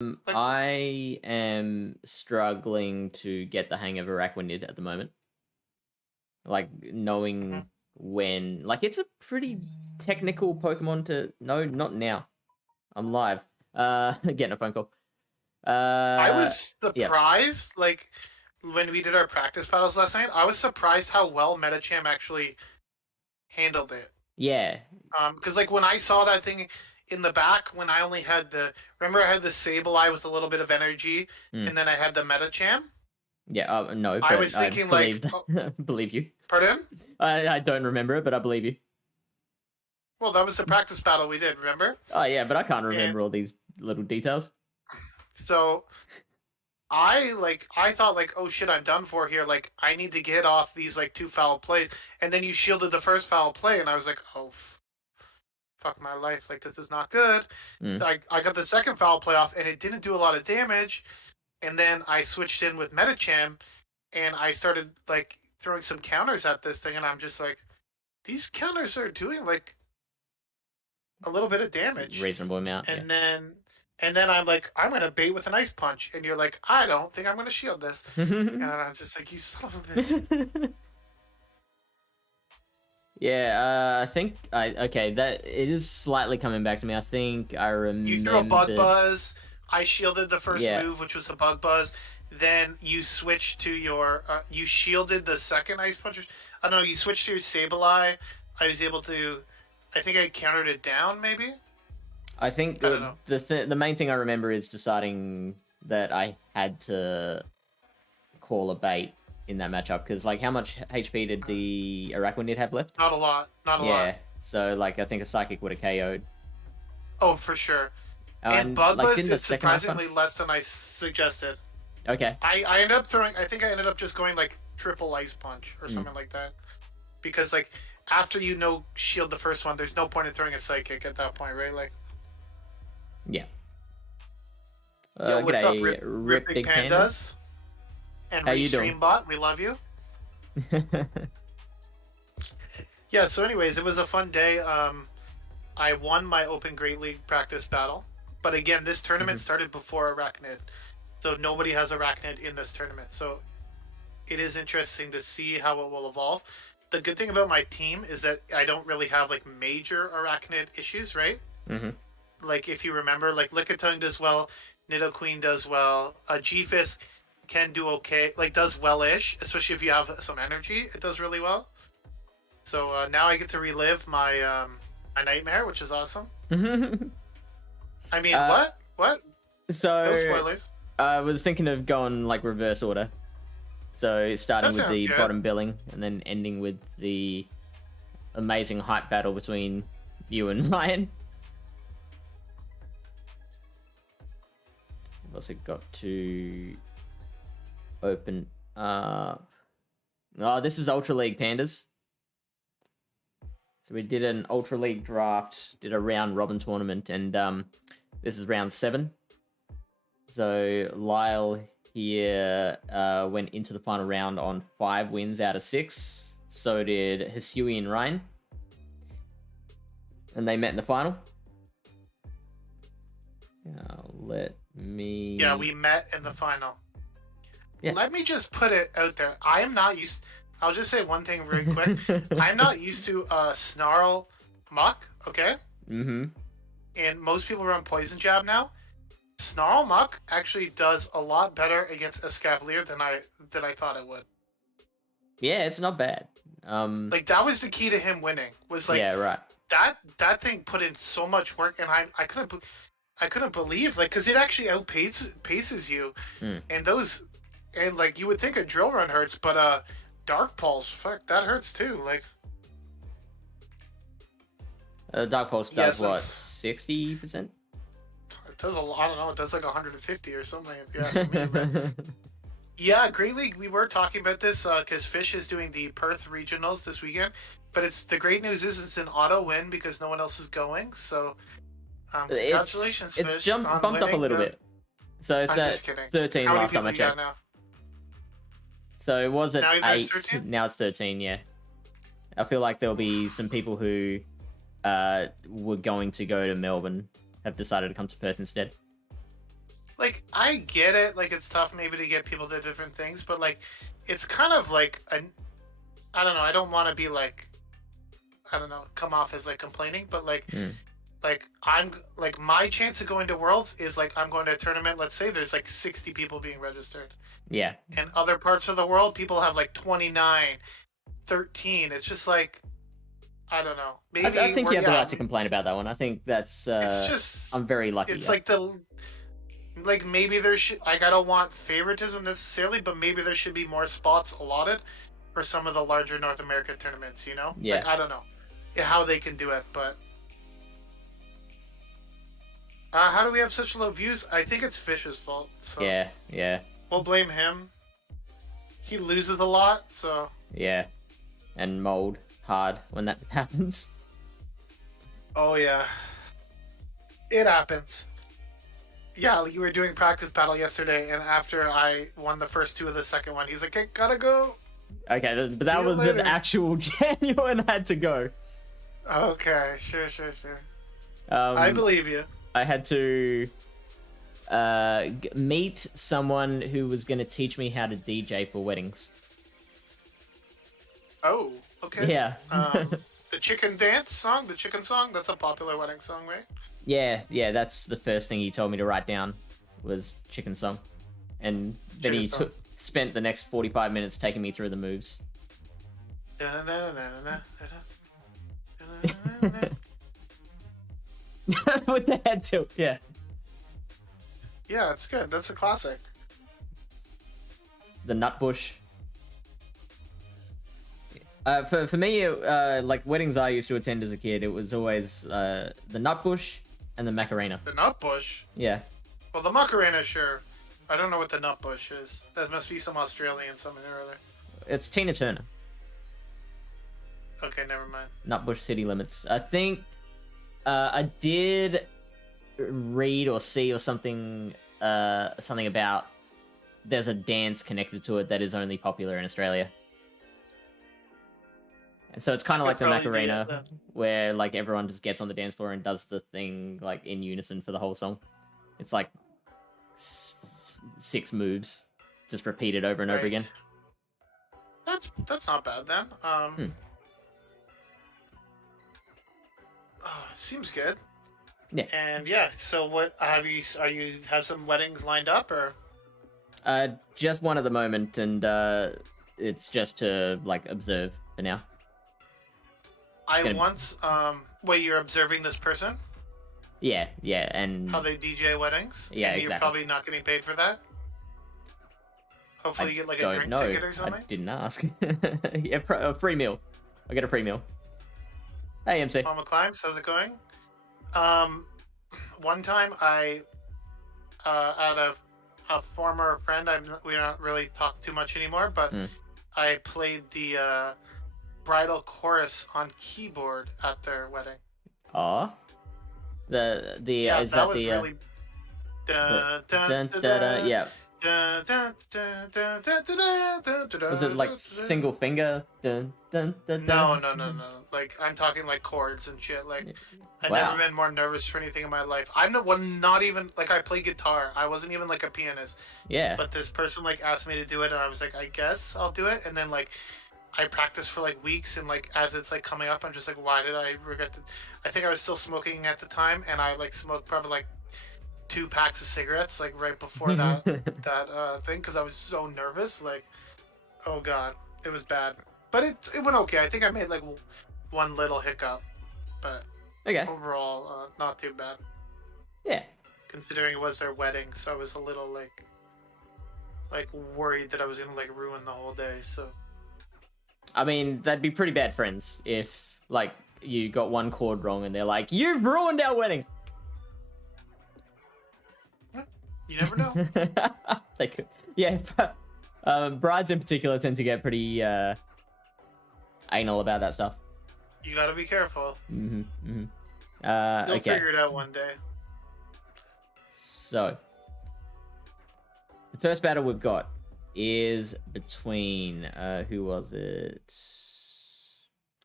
Like, I am struggling to get the hang of Araquanid at the moment. Like, knowing when... Like, it's a pretty technical Pokemon to... No, not now. I'm live. Getting a phone call. I was Yeah. surprised, like, when we did our practice battles last night, I was surprised how well Medicham actually handled it. Yeah. Because, like, when I saw that thing in the back, when I only had the... Remember I had the Sableye with a little bit of energy, and then I had the Medicham? Yeah, no, but I was thinking, believe, like... believe you. Pardon? I don't remember it, but I believe you. Well, that was the practice battle we did, remember? Oh, yeah, but I can't remember all these little details. So... I thought, like, oh shit, I'm done for here. Like, I need to get off these, like, 2 foul plays. And then you shielded the first foul play, and I was like, oh, fuck my life. Like, this is not good. I got the second foul play off, and it didn't do a lot of damage. And then I switched in with Medicham, and I started, like, throwing some counters at this thing, and I'm just like, these counters are doing, like, a little bit of damage. Reasonable amount, And then I'm like, I'm going to bait with an ice punch. And you're like, I don't think I'm going to shield this. And I'm just like, you son of a bitch. Yeah, I think okay, that it is slightly coming back to me. I think I remember. You threw a Bug Buzz. I shielded the first move, which was a Bug Buzz. Then you switched to your... you shielded the second ice punch. I don't know, you switched to your Sableye. I was able to... I think I countered it down, maybe? I think the main thing I remember is deciding that I had to call a bait in that matchup, because, like, how much HP did the Araquanid have left? Not a lot. Not a lot. Yeah, so, like, I think a Psychic would have KO'd. Oh, for sure. And Bug Buzz is surprisingly less than I suggested. Okay. I ended up throwing... I think I ended up just going, like, triple Ice Punch or something like that. Because, like, after you shield the first one, there's no point in throwing a Psychic at that point, right? Like... Yeah. What's up, Rip Big Pandas? And Restreambot, we love you. Yeah, so anyways, it was a fun day. I won my Open Great League practice battle. But again, this tournament started before Arachnid. So nobody has Arachnid in this tournament. So it is interesting to see how it will evolve. The good thing about my team is that I don't really have, like, major Arachnid issues, right? Like, if you remember, like, Lickitung does well, Nidoqueen does well, G-Fisk can do okay, like, does well-ish, especially if you have some energy, it does really well. So now I get to relive my my nightmare, which is awesome. I mean, what? So, no spoilers. I was thinking of going, like, reverse order. So, starting with the bottom billing, and then ending with the amazing hype battle between you and Ryan. I've also got to open up... Oh, this is Ultra League, Pandas. So we did an Ultra League draft, did a round robin tournament, and this is round 7. So Lyle here went into the final round on 5 wins out of 6. So did HisuianRyan. And they met in the final. Let me... Yeah, we met in the final. Yeah. Let me just put it out there. I am not used... I'll just say one thing really quick. I'm not used to Snarl Muck, okay? And most people run Poison Jab now. Snarl Muck actually does a lot better against Escavalier than I thought it would. Yeah, it's not bad. Like, that was the key to him winning. Was like, yeah, right. That thing put in so much work, and I couldn't believe, like, because it actually outpaces you, and like, you would think a drill run hurts, but Dark Pulse, fuck, that hurts too. Like, Dark Pulse does what, 60%? It does a lot. I don't know. It does like 150 or something. If you ask me. But... Yeah, Great League. We were talking about this because Fish is doing the Perth regionals this weekend, but the great news is it's an auto win because no one else is going. So. Congratulations, Fish. It's bumped up a little bit. So it's at 13 last time I checked. So it was at 8, now it's 13, yeah. I feel like there'll be some people who were going to go to Melbourne have decided to come to Perth instead. like I get it. Like it's tough maybe to get people to different things, but like it's kind of like I don't know. I don't want to be like I don't know, come off as like complaining, but like I'm like my chance of going to Worlds is like I'm going to a tournament. Let's say there's like 60 people being registered. Yeah. In other parts of the world, people have like 29, 13. It's just like I don't know. Maybe I think you have the right to complain about that one. I think that's. It's just I'm very lucky. it's like like maybe there should like I don't want favoritism necessarily, but maybe there should be more spots allotted for some of the larger North American tournaments. You know, Yeah. like I don't know how they can do it, but how do we have such low views? I think it's Fish's fault. So Yeah. we'll blame him. He loses a lot, so Yeah. And mold hard when that happens. oh yeah, it happens. Yeah, you were doing practice battle yesterday, and after I won the first two of the second one, he's like, "I gotta go." Okay, but that See you was an later. actual genuine had to go. Okay, sure. I believe you. I had to meet someone who was going to teach me how to DJ for weddings. Oh, okay. Yeah. The chicken dance song, the chicken song, that's a popular wedding song, right? Yeah, that's the first thing he told me to write down was chicken song. And then he spent the next 45 minutes taking me through the moves. With the head tilt, yeah. Yeah, it's good. That's a classic. The nut bush. For me, like weddings I used to attend as a kid, it was always the nut bush and the Macarena. The nut bush? Yeah. Well, the Macarena, sure. I don't know what the nut bush is. That must be some Australian something or other. It's Tina Turner. Okay, never mind. Nutbush City Limits. I think I did read or see or something about there's a dance connected to it that is only popular in Australia. And so it's kind of like the Macarena, where like everyone just gets on the dance floor and does the thing like in unison for the whole song. It's like 6 moves, just repeated over and over again. That's not bad then. Seems good. Yeah. And yeah, so what have you have some weddings lined up or? Just one at the moment, and it's just to like observe for now. Wait, you're observing this person? Yeah, and how they DJ weddings? Yeah, and exactly. You're probably not getting paid for that. Hopefully, you get like a drink ticket or something. I didn't ask. Yeah, a free meal. I get a free meal. Hey, MC. Mamaclimbs, how's it going? One time I had a former friend. We don't really talk too much anymore, but I played the bridal chorus on keyboard at their wedding. Aw. Yeah, is that that was the really yeah. Was it like No. single finger? No. Like I'm talking like chords and shit. Like I've Wow. never been more nervous for anything in my life. I'm not even like I play guitar. I wasn't even like a pianist. Yeah. But this person like asked me to do it, and I was like, I guess I'll do it. And then like I practiced for like weeks, and like as it's like coming up, I'm just like, why did I regret it? I think I was still smoking at the time, and I like smoked probably like 2 packs of cigarettes like right before that thing because I was so nervous. Like, oh god, it was bad. But it went okay. I think I made like one little hiccup, but Okay. overall not too bad. Yeah. Considering it was their wedding, so I was a little like worried that I was gonna like ruin the whole day. So I mean, that'd be pretty bad friends if like you got one chord wrong and they're like, "You've ruined our wedding." you never know. They could. Yeah. Brides in particular tend to get pretty anal about that stuff. You gotta be careful. You'll You'll figure it out one day. So, the first battle we've got is between who was it?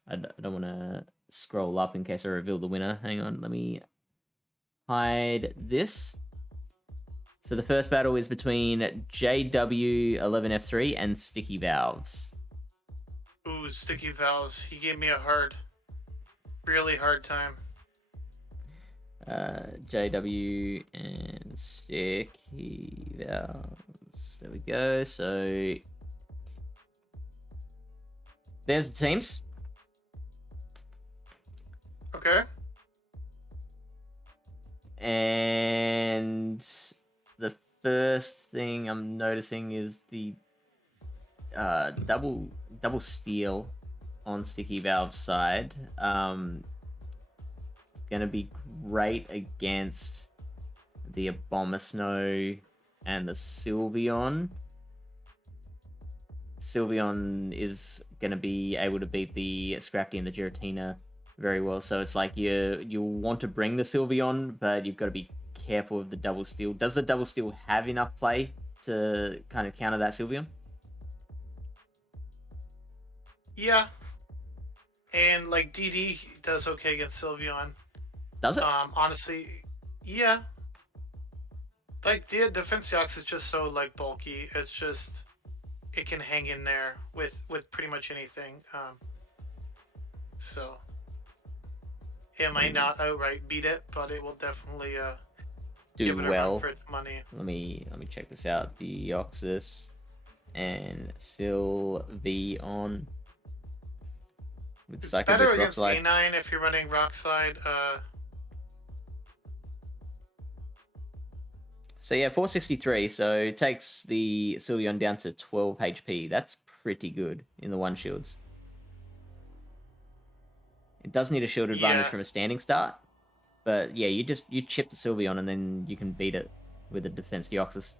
I don't want to scroll up in case I reveal the winner. Hang on, let me hide this. So the first battle is between JW11F3 and Sticky Valves. Ooh, Sticky Valves. He gave me a really hard time. JW and Sticky Valves. There we go. So there's the teams. Okay. And the first thing I'm noticing is the double steal on Sticky Valve's side. Gonna be great against the Abomasnow and the Sylveon. Sylveon is gonna be able to beat the Scrafty and the Giratina very well. So it's like you want to bring the Sylveon, but you've got to be careful of the double steal. Does the double steal have enough play to kind of counter that Sylveon? Yeah. And like DD does okay against Sylveon. Does it? Honestly, yeah. Like the Defense Deox is just so like bulky. It's just it can hang in there with pretty much anything. So it might not outright beat it, but it will definitely do give it well a run for its money. Let me check this out. Deoxys and Sylveon with It's Psycho better Boost against Rockslide. A9 if you're running Rockslide. So yeah, 463. So it takes the Sylveon down to 12 HP. That's pretty good in the one shields. It does need a shield advantage from a standing start, but yeah, you chip the Sylveon and then you can beat it with a Defense Deoxys.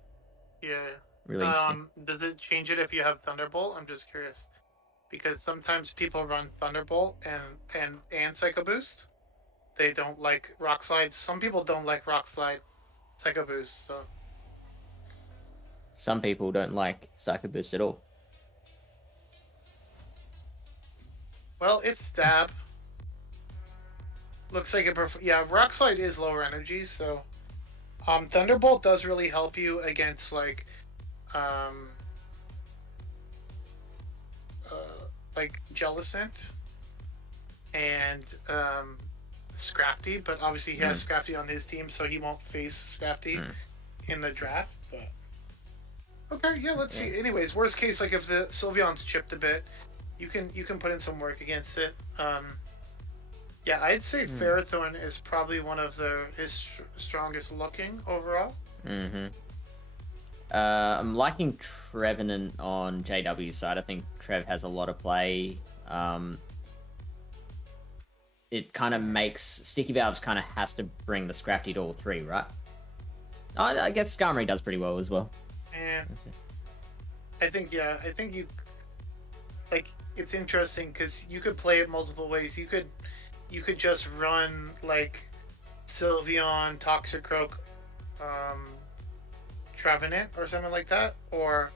Yeah. Really interesting. Does it change it if you have Thunderbolt? I'm just curious, because sometimes people run Thunderbolt and Psycho Boost. They don't like Rock Slide. Some people don't like Rock Slide, Psycho Boost. So some people don't like Psycho Boost at all. Well, it's Stab. Looks like it. Yeah, Rock Slide is lower energy, so Thunderbolt does really help you against like Jellicent and Scrafty, but obviously he has Scrafty on his team, so he won't face Scrafty in the draft. But okay, yeah, let's see. Anyways, worst case, like if the Sylveon's chipped a bit, you can put in some work against it. Yeah, I'd say Ferrothorn is probably one of his strongest looking overall. I'm liking Trevenant on JW's side. I think Trev has a lot of play. It kind of makes Sticky Valves kind of has to bring the Scrafty to all three, right? I guess Skarmory does pretty well as well. Yeah. I think you like it's interesting because you could play it multiple ways. You could just run like Sylveon, Toxicroak, Trevenant or something like that, or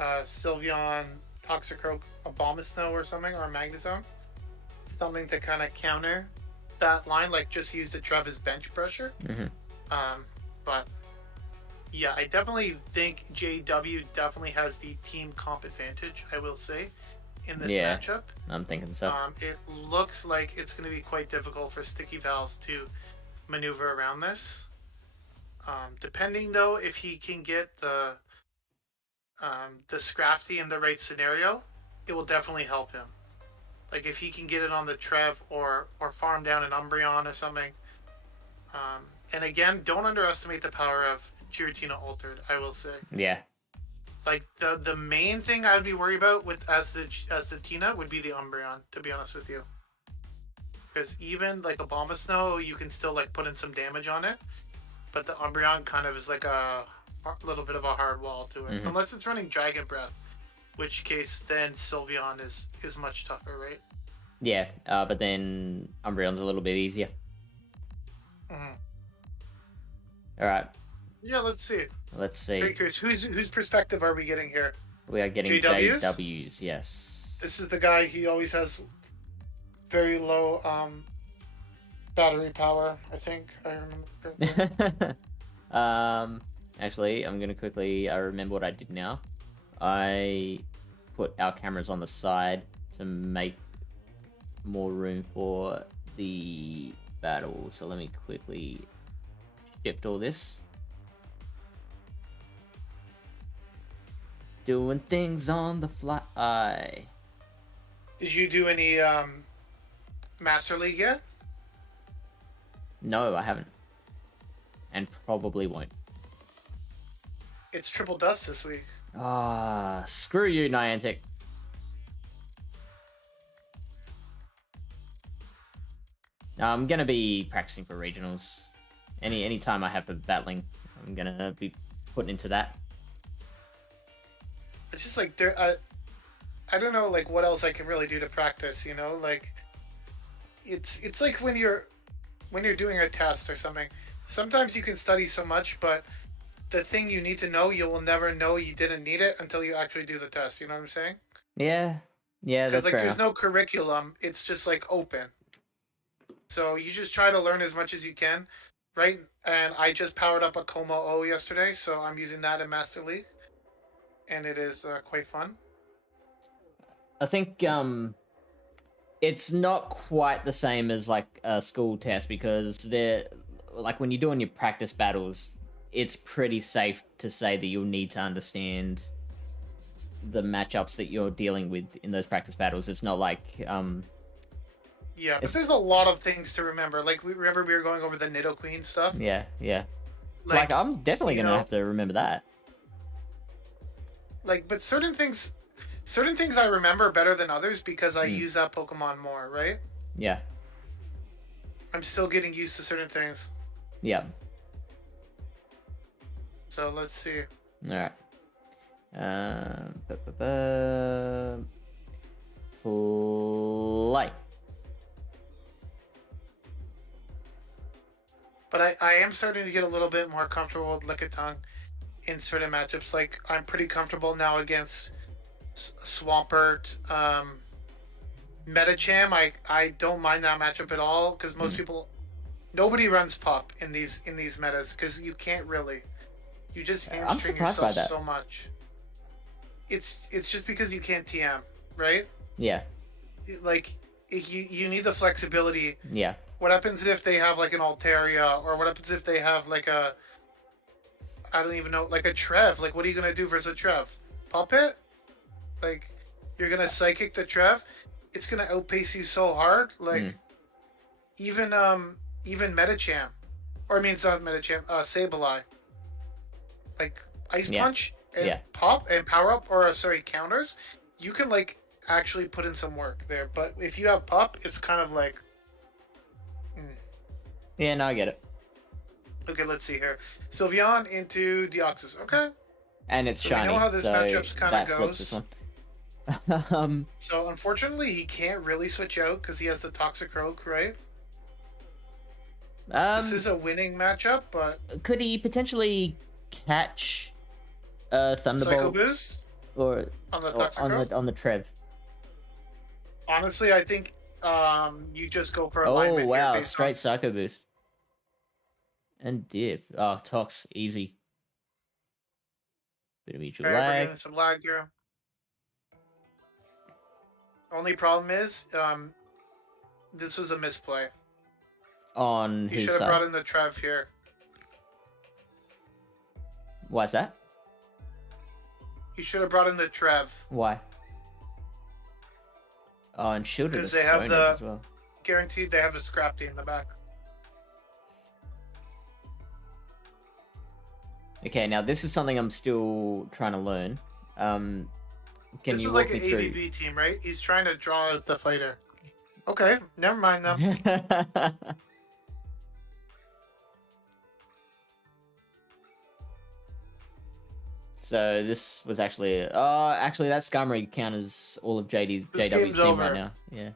Sylveon, Toxicroak, Abomasnow or something, or Magnezone. Something to kind of counter that line, like just use the Trev as bench pressure. But yeah, I definitely think JW definitely has the team comp advantage, I will say, in this matchup. I'm thinking so. It looks like it's going to be quite difficult for Sticky Valves to maneuver around this. Depending though, if he can get the Scrafty in the right scenario, it will definitely help him. Like if he can get it on the Trev or farm down an Umbreon or something. And again, don't underestimate the power of Giratina Altered, I will say. Yeah. Like the main thing I would be worried about with as the Tina would be the Umbreon, to be honest with you. Because even like Abomasnow, you can still like put in some damage on it, but the Umbreon kind of is like a little bit of a hard wall to it, unless it's running Dragon Breath, which case then Sylveon is much tougher, right? Yeah, but then Umbreon's a little bit easier. All right. Yeah, let's see. Let's see. Very curious. Whose perspective are we getting here? We are getting JW's, yes. This is the guy, he always has very low battery power, I think. I remember correctly. Actually, I'm gonna quickly. I remember what I did now. I put our cameras on the side to make more room for the battle. So let me quickly shift all this. Doing things on the fly. Did you do any Master League yet? No, I haven't. And probably won't. It's Triple Dust this week. Ah, screw you, Niantic. I'm gonna be practicing for regionals. Any time I have for battling, I'm gonna be putting into that. It's just like there. I don't know like what else I can really do to practice. You know, like it's like when you're doing a test or something. Sometimes you can study so much, but the thing you need to know, you will never know you didn't need it until you actually do the test. You know what I'm saying? Yeah, Because that's like fair there's enough. no curriculum. It's just like open. So you just try to learn as much as you can, right? And I just powered up a Como O yesterday, so I'm using that in Master League, and it is quite fun. I think it's not quite the same as like a school test because they're like when you're doing your practice battles, it's pretty safe to say that you'll need to understand the matchups that you're dealing with in those practice battles. It's not like Yeah, but it's there's a lot of things to remember. Like we were going over the Nidoqueen stuff. yeah. Like I'm definitely gonna have to remember that. Like, but certain things I remember better than others because I use that Pokemon more, right? Yeah. I'm still getting used to certain things. Yeah. So let's see. All right. Play. But I am starting to get a little bit more comfortable with Lickitung in certain matchups. Like I'm pretty comfortable now against Swampert, Metacham. I don't mind that matchup at all because most people, nobody runs Pop in these metas because you can't really. You just hamstring yourself so much. It's just because you can't TM, right? Yeah. Like you need the flexibility. Yeah. What happens if they have like an Altaria, or what happens if they have like a, I don't even know, like a Trev? Like what are you gonna do versus a Trev? Pop it? Like you're gonna Psychic the Trev? It's gonna outpace you so hard. Like even Metacham, or I mean it's not Metacham, Sableye. Like Ice Punch and Pop and Power Up, or sorry, counters, you can like actually put in some work there. But if you have Pop, it's kind of like. Yeah, no, I get it. Okay, let's see here. Sylveon into Deoxys. Okay. And it's shiny. We know how this matchup kind of goes. Flips this one. So unfortunately, he can't really switch out because he has the Toxicroak, right? This is a winning matchup, but could he potentially catch Thunderbolt Psycho Boost or on the Toxicroak? on the Trev? Honestly, I think you just go for alignment. Oh wow, straight Psycho Boost. And dip. Oh, Tox, easy. Bit of mutual lag. We're some lag here. Only problem is, this was a misplay. On whose side? You should have brought in the Trev here. Why's that? You should have brought in the Trev. Why? Oh, and shielded because they have the as well. Guaranteed, they have the Scrafty in the back. Okay, now this is something I'm still trying to learn. Can this you is walk like me an through? ABB team, right? He's trying to draw out the fighter. Okay, never mind them. So this was actually, actually that Skarmory counters all of JW's team over right now. Yeah.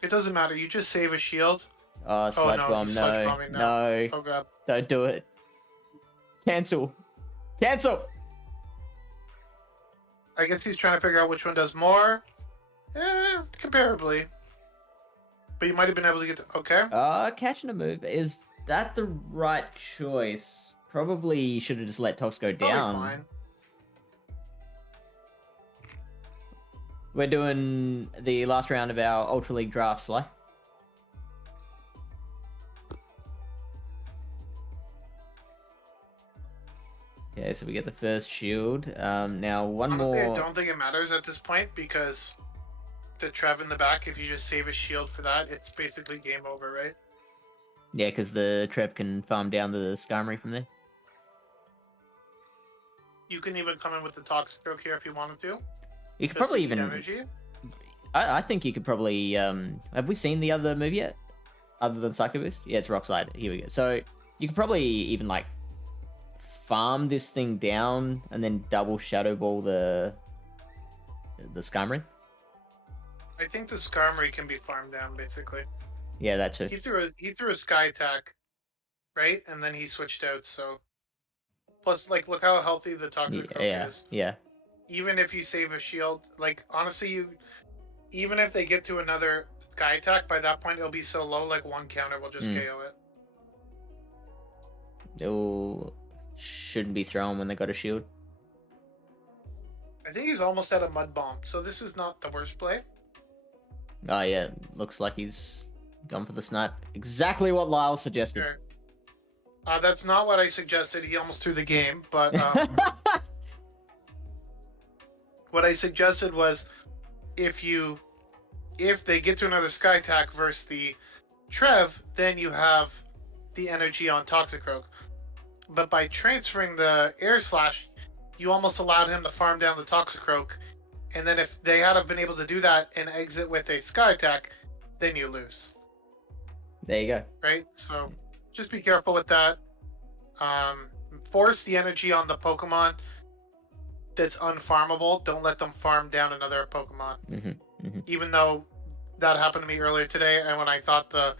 It doesn't matter. You just save a shield. Oh, Sludge Bomb, no. Oh god. Don't do it. Cancel. Cancel! I guess he's trying to figure out which one does more. Comparably. But you might have been able to get to... Okay. Catching a move. Is that the right choice? probably should have just let Tox go down. Fine. We're doing the last round of our Ultra League draft, Sly. Okay, so we get the first shield. Now one Honestly, more. I don't think it matters at this point because the Trev in the back, if you just save a shield for that, it's basically game over, right? Yeah, because the Trev can farm down the Skarmory from there. You can even come in with the Toxic Stroke here if you wanted to. You could Just probably to eat even. energy. I think you could probably. Have we seen the other move yet? Other than Psycho Boost? Yeah, it's Rock Slide. Here we go. So you could probably even like farm this thing down and then double Shadow Ball the Skarmory. I think the Skarmory can be farmed down basically. Yeah, that too. He threw a Sky Attack, right? And then he switched out. So plus, like, look how healthy the Toxic Stroke is. Yeah. Even if you save a shield, like honestly, even if they get to another Sky Attack, by that point it'll be so low, like one counter will just KO it. It shouldn't be thrown when they got a shield. I think he's almost at a Mud Bomb, so this is not the worst play. Oh yeah, looks like he's gone for the snipe. Exactly what Lyle suggested. Sure. That's not what I suggested. He almost threw the game, but what I suggested was if they get to another Sky Attack versus the Trev, then you have the energy on Toxicroak. But by transferring the Air Slash, you almost allowed him to farm down the Toxicroak. And then if they had have been able to do that and exit with a Sky Attack, then you lose. There you go. Right? So just be careful with that. Force the energy on the Pokemon that's unfarmable. Don't let them farm down another Pokemon. Even though that happened to me earlier today, and when I thought the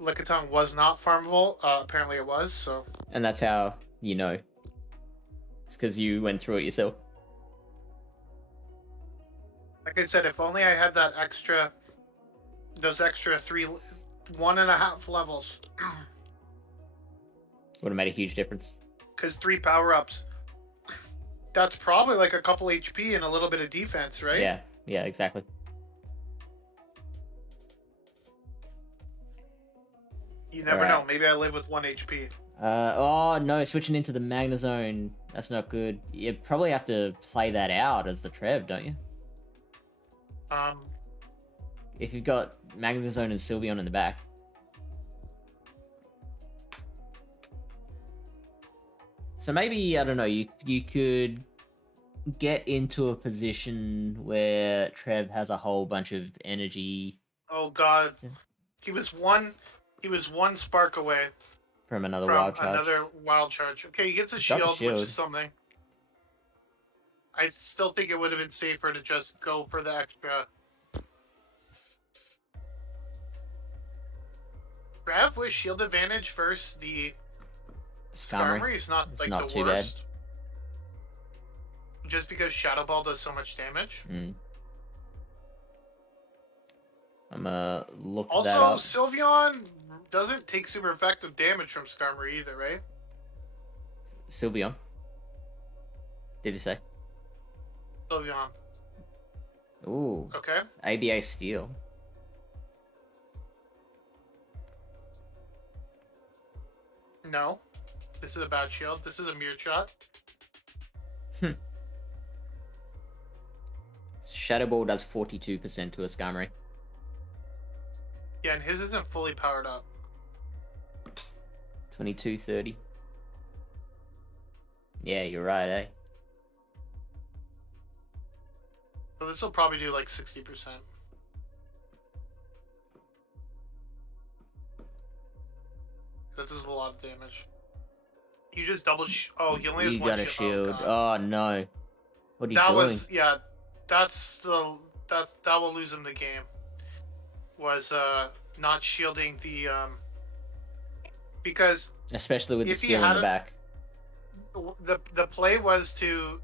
Lickitung was not farmable, apparently it was. So. And that's how you know. It's because you went through it yourself. Like I said, if only I had those extra 1.5 levels. Would have made a huge difference. Because 3 power-ups, that's probably like a couple HP and a little bit of defense, right? Yeah, exactly. You never know. Maybe I live with 1 HP. Oh no, switching into the Magnezone. That's not good. You probably have to play that out as the Trev, don't you? If you've got Magnezone and Sylveon in the back. So maybe, I don't know, you could get into a position where Trev has a whole bunch of energy. Oh god. He was one spark away From another wild charge. Okay, he gets a shield, which is something. I still think it would have been safer to just go for the extra. Trev with shield advantage versus the Skarmory is not like the too worst. Bad. Just because Shadow Ball does so much damage. I'm gonna look also, that up. Also, Sylveon doesn't take super effective damage from Skarmory either, right? Sylveon? Did you say? Sylveon. Ooh. Okay. ABA Steel. No. This is a bad shield. This is a mirror shot. Shadow Ball does 42% to a Skarmory. Yeah, and his isn't fully powered up. 2230. Yeah, you're right, eh? So this will probably do like 60%. This is a lot of damage. You just double. Oh, he only has one shield. You got a shield. Oh no! What are you doing? That will lose him the game. Was not shielding the because especially with the skill in the back. The play was to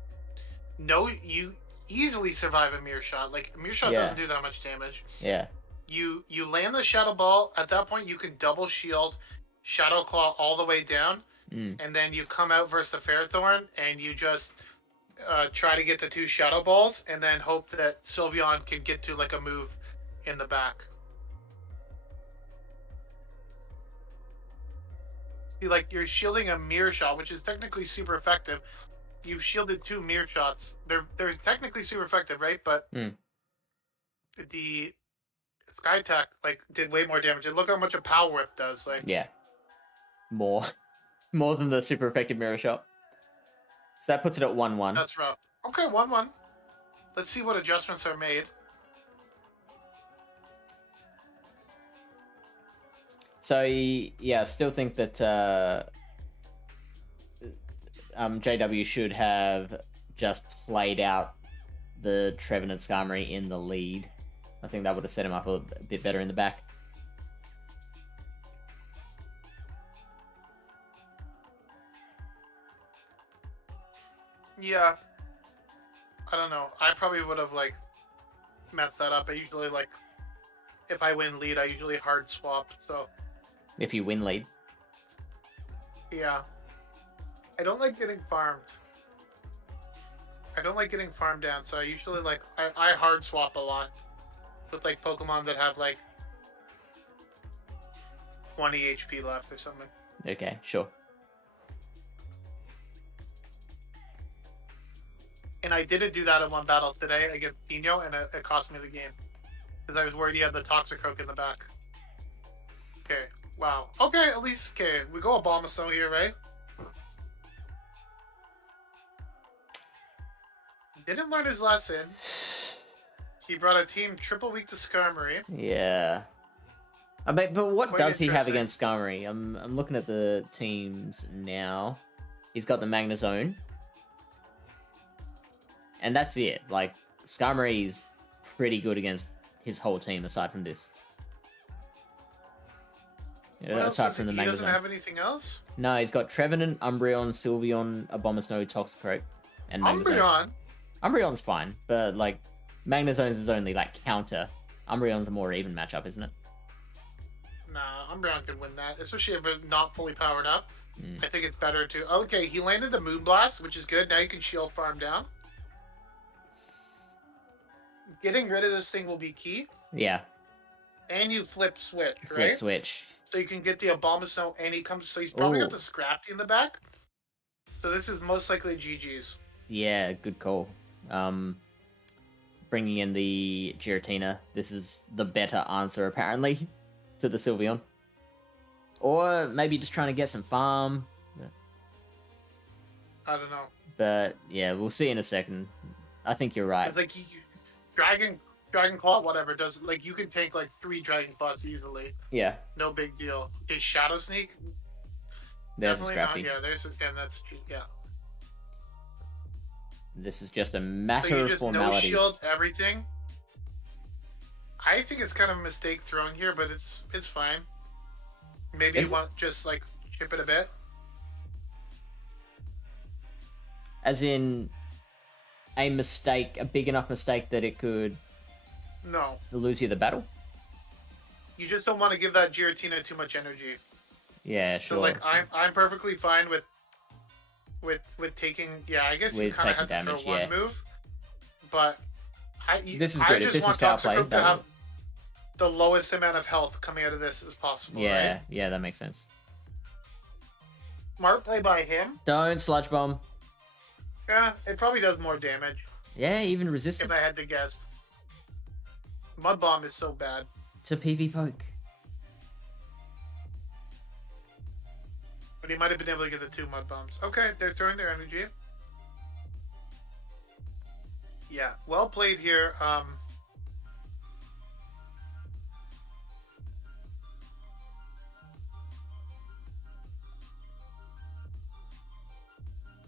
you easily survive a mirror shot. Like a mirror shot doesn't do that much damage. Yeah. You land the Shadow Ball. At that point, you can double shield, Shadow Claw all the way down. and then you come out versus the Ferrothorn, and you just try to get the 2 Shadow Balls, and then hope that Sylveon can get to like a move in the back. Like you're shielding a mirror shot, which is technically super effective. You shielded 2 mirror shots. They're technically super effective, right? But the Sky Attack like did way more damage. And look how much a Power Whip does. Like more than the super effective mirror shot. So that puts it at 1-1. That's rough. Okay, 1-1. Let's see what adjustments are made. So yeah, I still think that JW should have just played out the Trevenant Skarmory in the lead. I think that would have set him up a bit better in the back. Yeah. I don't know. I probably would have like messed that up. I usually like if I win lead, I usually hard swap. So if you win lead. Yeah. I don't like getting farmed. I don't like getting farmed down, so I usually like I hard swap a lot with like Pokemon that have like 20 HP left or something. Okay, sure. And I didn't do that in one battle today against Dino, and it cost me the game. Because I was worried he had the Toxicroak in the back. Okay, wow. Okay, at least, okay, we go Abomasnow here, right? Didn't learn his lesson. He brought a team triple weak to Skarmory. Yeah. I mean, but what Quite does he have interesting. against Skarmory? I'm looking at the teams now. He's got the Magnezone. And that's it. Like, Skarmory's pretty good against his whole team aside from this. What else aside does from the he Magnezone. doesn't have anything else? No, he's got Trevenant, Umbreon, Sylveon, Abomasnow, Toxicroak, and Magnezone. Umbreon? Umbreon's fine, but, like, Magnezone's is only, like, counter. Umbreon's a more even matchup, isn't it? Nah, Umbreon could win that, especially if it's not fully powered up. I think it's better to... Okay, he landed the Moonblast, which is good. Now you can shield farm down. Getting rid of this thing will be key. Yeah. And you flip switch, right? Flip switch. So you can get the Abomasnow, and he comes... So he's probably got Ooh. the Scrafty in the back. So this is most likely GG's. Yeah, good call. Bringing in the Giratina. This is the better answer, apparently, to the Sylveon. Or maybe just trying to get some farm. I don't know. But, yeah, we'll see in a second. I think you're right. It's like, Dragon Claw, whatever, does... Like, you can take, like, 3 Dragon Claws easily. Yeah. No big deal. Okay, Shadow Sneak? There's a Definitely Scrappy. not. Yeah, there's... And that's... Yeah. This is just a So matter you of just formalities. no shield everything. I think it's kind of a mistake throwing here, but it's fine. Maybe you want just like chip it a bit. As in a mistake, a big enough mistake that it could No, lose you the battle? you just don't want to give that Giratina too much energy. Yeah, sure. So like I'm perfectly fine with taking. Yeah, I guess you With kind of taking have to damage, throw one yeah. move. But This is I good. If just this want is power play, Toxicroak to that have would... the lowest amount of health coming out of this as possible. Yeah, Right? yeah, that makes sense. Smart play by him. Don't Sludge Bomb. Yeah, it probably does more damage Yeah, even resistant if I had to guess. Mud Bomb is so bad. to PV Poke. But he might have been able to get the 2 Mud Bombs. Okay, they're throwing their energy. Yeah, well played here.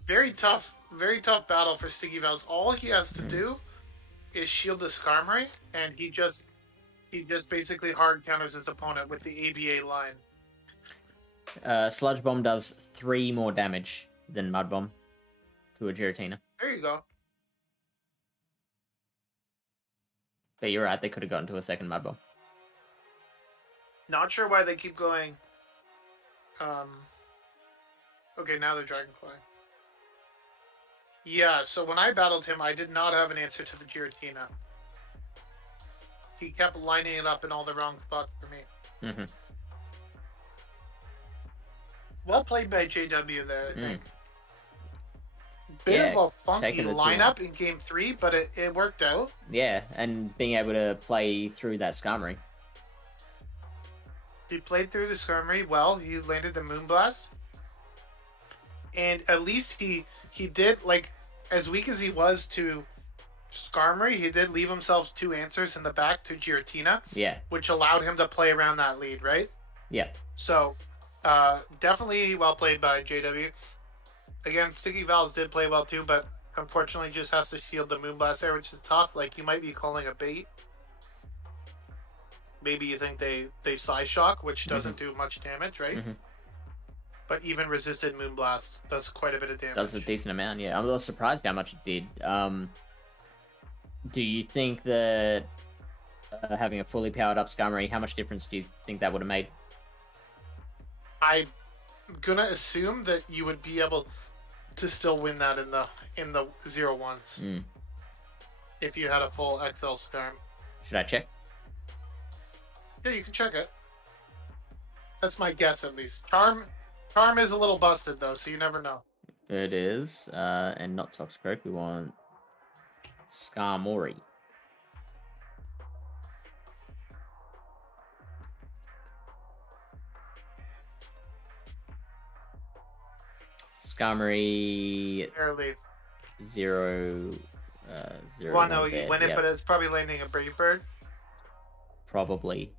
Very tough battle for Sticky Vels. All he has to do is shield the Skarmory, and he just basically hard counters his opponent with the ABA line. Sludge Bomb does 3 more damage than Mud Bomb to a Giratina. There you go. But you're right, they could have gotten to a second Mud Bomb. Not sure why they keep going. Okay, now the Dragonfly. Yeah, so when I battled him, I did not have an answer to the Giratina. He kept lining it up in all the wrong spots for me. Mm-hmm. Well played by JW there, I think. Bit Yeah, of a funky taking the lineup in game 3, but it worked out. Yeah, and being able to play through that Skarmory. He played through the Skarmory well. He landed the Moonblast. And at least he did, like, as weak as he was to Skarmory, he did leave himself 2 answers in the back to Giratina. Yeah. Which allowed him to play around that lead, right? Yeah. So, definitely well played by JW. Again, Sticky Valves did play well too, but unfortunately just has to shield the Moonblast there, which is tough. Like, you might be calling a bait. Maybe you think they Psyshock, which doesn't do much damage, right? Mm-hmm. But even resisted Moonblast does quite a bit of damage. Does a decent amount, yeah. I'm a little surprised how much it did. Do you think that having a fully powered up Skarmory, how much difference do you think that would have made? I'm gonna assume that you would be able to still win that in the 0-1s. If you had a full XL Skarm. Should I check? Yeah, you can check it. That's my guess, at least. Charm is a little busted, though, so you never know. It is, and not Toxicroak. We want Skarmory. Skarmory Early. 0 0 Well, no, you win it, but it's probably landing a Brave Bird. Probably.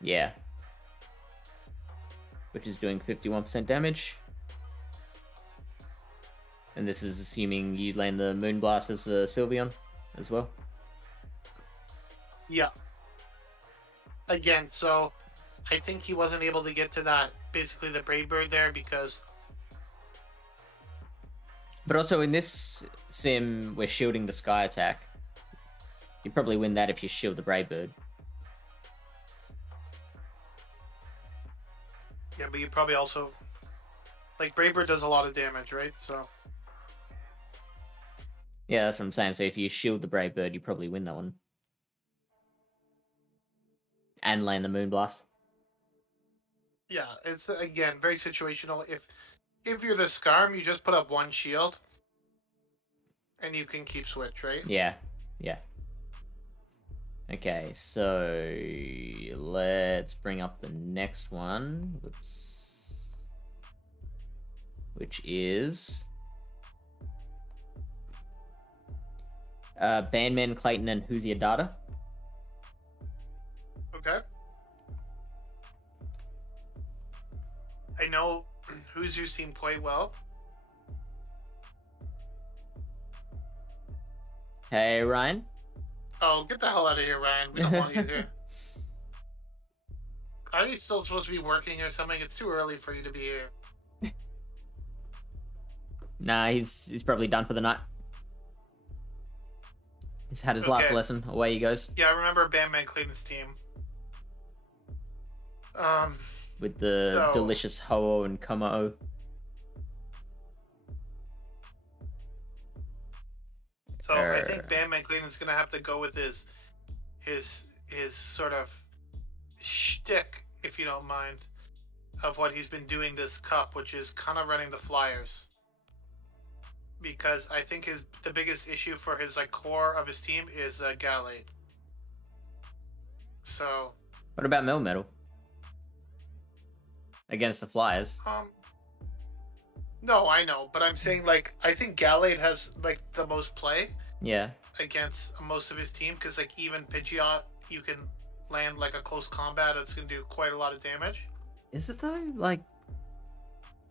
Yeah. Which is doing 51% damage. And this is assuming you land the Moonblast as a Sylveon as well. Yeah. Again, so I think he wasn't able to get to that, basically the Brave Bird there, because... But also in this sim, we're shielding the Sky attack. You probably win that if you shield the Brave Bird. Yeah, but you probably also... Like, Brave Bird does a lot of damage, right? So... Yeah, that's what I'm saying. So if you shield the Brave Bird, you probably win that one. And land the Moonblast. Yeah, it's, again, very situational. If you're the Skarm, you just put up 1 shield. And you can keep switch, right? Yeah, yeah. Okay, so let's bring up the next one. Whoops. Which is... Bandman, Clayton, and Who's Your Data? Okay. I know Who's Your team quite well. Hey, Ryan. Oh, get the hell out of here, Ryan. We don't want you here. Are you still supposed to be working or something? It's too early for you to be here. Nah, he's probably done for the night. He's had his last lesson. Away he goes. Yeah, I remember Bandman Clayton's team. With the delicious Ho-Oh and Como. So I think Bandman Clayton's gonna have to go with his sort of shtick, if you don't mind, of what he's been doing this cup, which is kind of running the flyers. Because I think the biggest issue for his like core of his team is Gallade. So. What about Melmetal? Against the Flyers. No, I know, but I'm saying like I think Gallade has like the most play. Yeah. Against most of his team, because like even Pidgeot, you can land like a close combat. It's gonna do quite a lot of damage. Is it though? Like,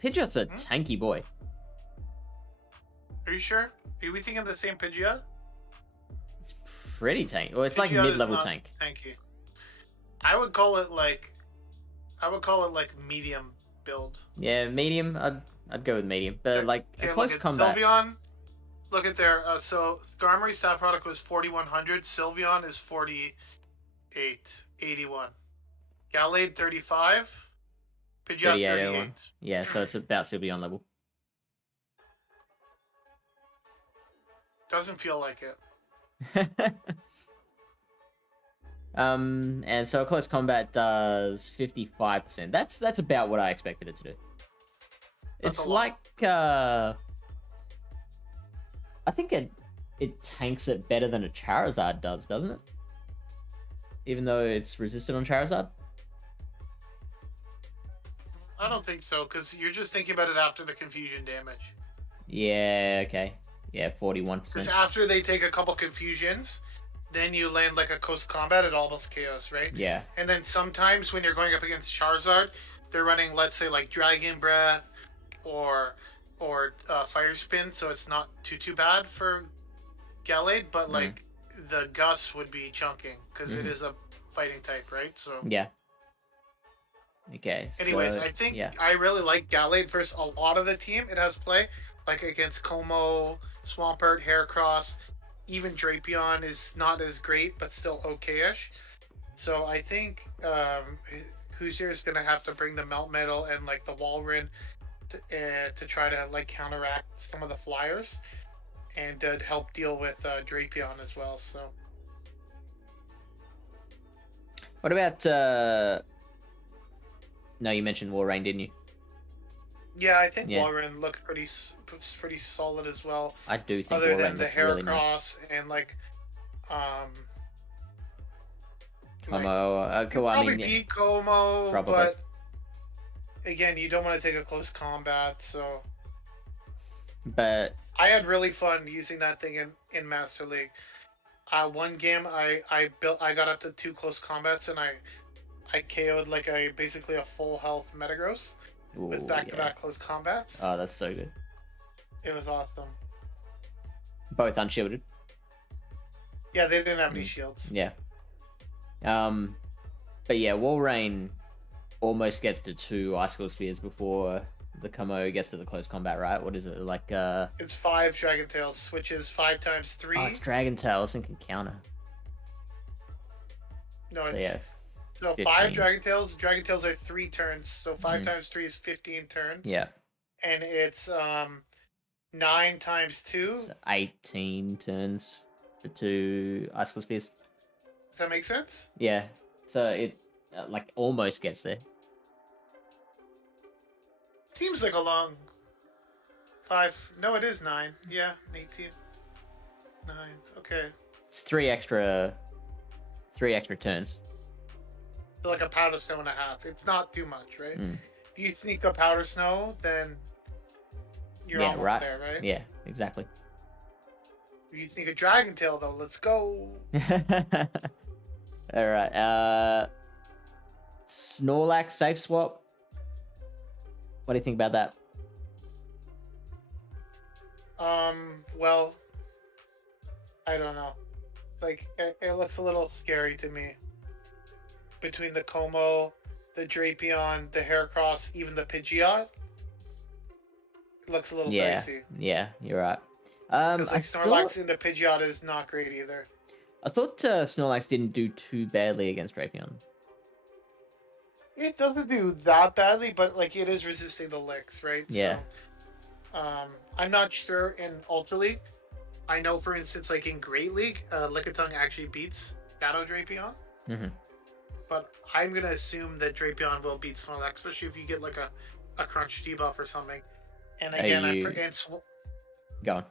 Pidgeot's a tanky boy. Are you sure? Are we thinking of the same Pidgeot? It's pretty tanky. Well, it's Pidgeot like mid-level tank. Tanky. I would call it like medium build. Yeah, medium. I'd go with medium, but like a close combat. Sylveon, look at there. So Skarmory's stat product was 4100. Sylveon is 48. 81. Gallade 35. Pidgeot 3801. 38. Yeah, so it's about Sylveon level. Doesn't feel like it. And so a close combat does 55%. That's about what I expected it to do. That's It's a lot. like I think it tanks it better than a Charizard does, doesn't it? Even though it's resistant on Charizard. I don't think so, because you're just thinking about it after the confusion damage. Yeah, okay. Yeah, Because 41%. after they take a couple confusions, then you land like a close combat at almost chaos, right? Yeah. And then sometimes when you're going up against Charizard, they're running, let's say, like Dragon Breath or Fire Spin, so it's not too bad for Gallade, but like the Gus would be chunking because it is a fighting type, right? So Yeah. Okay. anyways, so, I think yeah. I really like Gallade versus a lot of the team. It has play, like against Como, Swampert, Heracross, even Drapion is not as great, but still okay-ish. So I think Hoosier is gonna have to bring the Melt Metal and like the Walrein to try to like counteract some of the flyers and help deal with Drapion as well. So What about no, you mentioned Walrein, didn't you? yeah, I think Yeah. Walrein looked pretty solid as well. I do think Other Walrein than the looks really nice. Heracross and like Como, cool, I probably mean, beat Como, probably. but again, you don't want to take a close combat. So But I had really fun using that thing in Master League. One game I got up to 2 close combats and I KO'd like basically a full health Metagross with back-to-back close combats. Oh, that's so good. It was awesome. Both unshielded. Yeah, they didn't have any shields. Yeah. But yeah, Walrein almost gets to 2 Icicle Spheres before the Como gets to the close combat, right? What is it, like, It's 5 Dragon Tails, switches 5 times 3. Oh, it's Dragon Tail, I was thinking counter. No, So it's... yeah. So 15. 5 Dragon Tails. Dragon Tails are 3 turns, so 5 times 3 is 15 turns. Yeah. And it's 9 times 2. It's 18 turns for 2 Icicle Spears. Does that make sense? Yeah. So it, like, almost gets there. Seems like a long... 5... No, it is 9. Yeah, 18. 9. Okay. It's 3 extra turns. So like a Powder Snow and a half. It's not too much, right? Mm. If you sneak a Powder Snow, then you're almost there, right? Yeah, exactly. If you sneak a Dragon Tail, though, let's go. All right. Snorlax safe swap. What do you think about that? Well, I don't know. Like, it looks a little scary to me. Between the Como, the Drapion, the Heracross, even the Pidgeot, it looks a little dicey. Yeah, you're right. Because like Snorlax into Pidgeot is not great either. I thought Snorlax didn't do too badly against Drapion. It doesn't do that badly, but like it is resisting the licks, right? Yeah. So, I'm not sure in Ultra League. I know, for instance, like in Great League, Lickitung actually beats Shadow Drapion. Mm-hmm. But I'm gonna assume that Drapion will beat Snorlax, especially if you get like a crunch debuff or something. And again, Go on.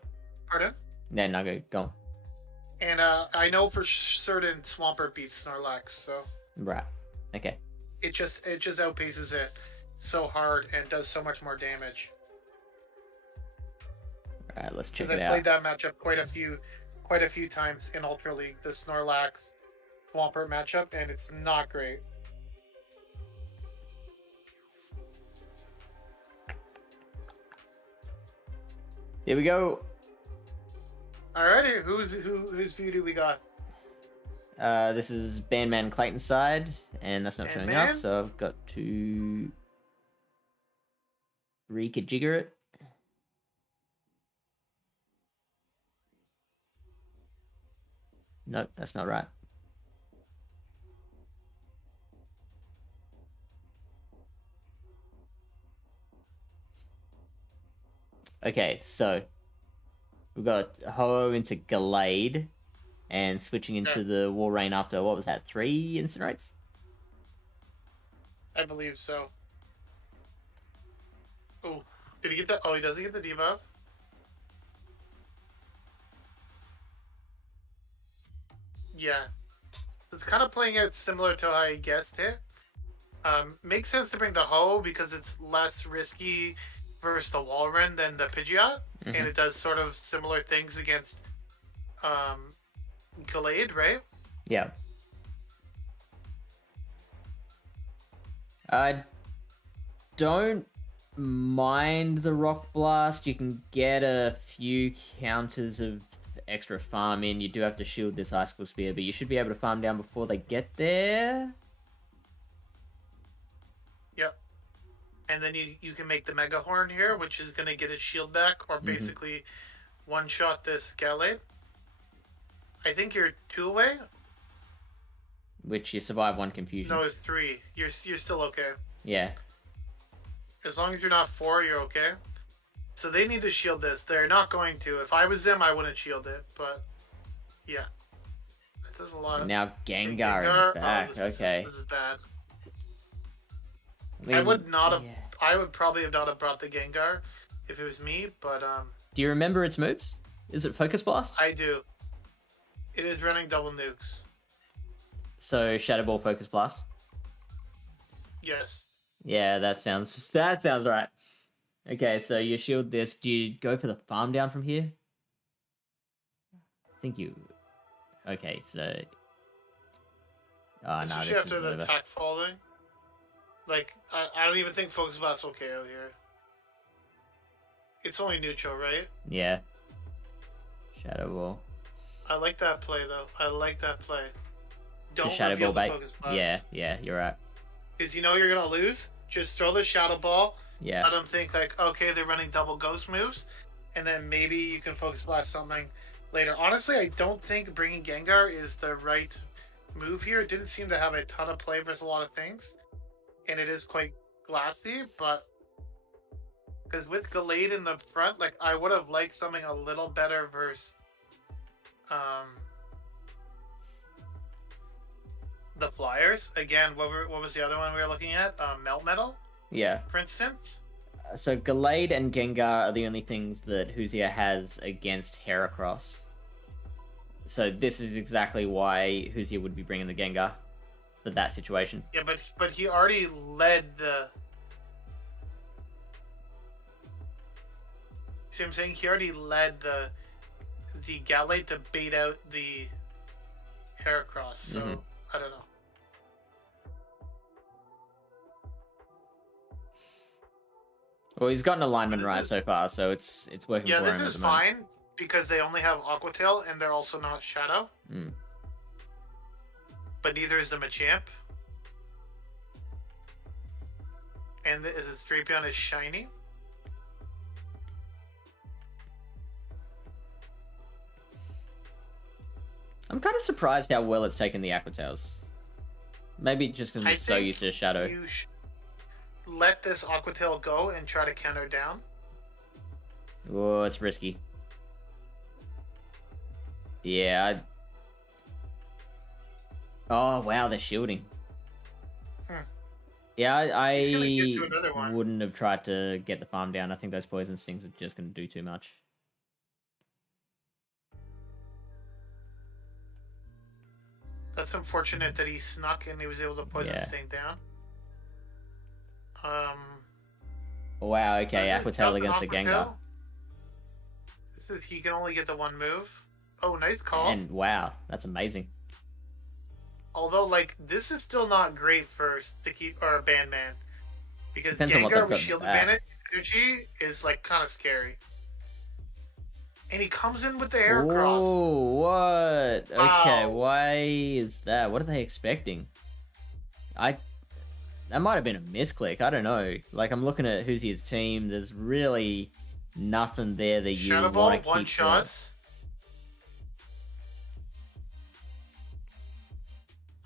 Pardon? No, go on. And I know for certain Swampert beats Snorlax, so Right. Okay. it just outpaces it so hard and does so much more damage. All right, let's check Because it I out. played that matchup quite a few times in Ultra League, the Snorlax Swampert matchup, and it's not great. Here we go. Alrighty, whose view do we got? This is Bandman Clayton's side, and that's not showing up, Bandman? so I've got to rejigger it. Nope, that's not right. Okay, so we've got Ho into Gallade and switching into the War Rain after, what was that, 3 Incinerates? I believe so. Oh, did he get that? Oh, he doesn't get the debuff. Yeah. It's kind of playing out similar to how I guessed it. Makes sense to bring the Ho because it's less risky versus the Walren than the Pidgeot, and it does sort of similar things against Gallade, right? Yeah. I don't mind the Rock Blast. You can get a few counters of extra farm in. You do have to shield this Icicle Spear, but you should be able to farm down before they get there. Yep. And then you can make the Mega Horn here, which is going to get its shield back, or basically one-shot this Gallade. I think you're 2 away. Which you survive 1 confusion. No, it's 3. You're still okay. Yeah. As long as you're not 4, you're okay. So they need to shield this. They're not going to. If I was them, I wouldn't shield it. But yeah, that does a lot. Now Gengar is back. Okay. This is bad. I mean, I would not have. Yeah. I would probably have not have brought the Gengar if it was me. But do you remember its moves? Is it Focus Blast? I do. It is running double nukes. So Shadow Ball, Focus Blast. Yes. Yeah, that sounds right. Okay, so you shield this. Do you go for the farm down from here? I think you. Okay, so. Oh no, this after is the over. attack falling. Like I don't even think Focus Blast will KO here. It's only neutral, right? Yeah. Shadow Ball. I like that play though. I like that play. Don't Shadow Ball bait. Focus Blast. Yeah, you're right. Because you know you're gonna lose. Just throw the Shadow Ball. Yeah. Let them think like, okay, they're running double Ghost moves, and then maybe you can Focus Blast something later. Honestly, I don't think bringing Gengar is the right move here. It didn't seem to have a ton of play versus a lot of things, and it is quite glassy. But because with Gallade in the front, like I would have liked something a little better versus the Flyers. Again, what was the other one we were looking at? Melt Metal. Yeah. For instance. So Gallade and Gengar are the only things that Huzia has against Heracross. So this is exactly why Huzia would be bringing the Gengar for that situation. Yeah, but he already led the. See what I'm saying? He already led the Gallade to bait out the Heracross. So I don't know. Well, he's got an alignment right so far, so it's working for him. Yeah, this is fine because they only have Aqua Tail and they're also not Shadow. But neither is the Machamp. And the Strapion is shiny. I'm kind of surprised how well it's taken the Aqua Tails. Maybe just because it's so used to Shadow. You let this Aqua Tail go and try to counter down. Oh, it's risky. Yeah. Oh, wow, they're shielding. Yeah, I wouldn't have tried to get the farm down. I think those poison stings are just going to do too much. That's unfortunate that he snuck and he was able to poison sting down. Wow, okay, Aqua Tail against the Gengar. He can only get the one move. Oh, nice call. And wow, that's amazing. Although, like, this is still not great for Sticky or Bandman. Because Depends Gengar with Shield Advantage energy is, like, kind of scary. And he comes in with the Heracross. Oh, what? Wow. Okay, why is that? What are they expecting? That might have been a misclick. I don't know. Like, I'm looking at Huzia's team. There's really nothing there that you want to keep. One shot.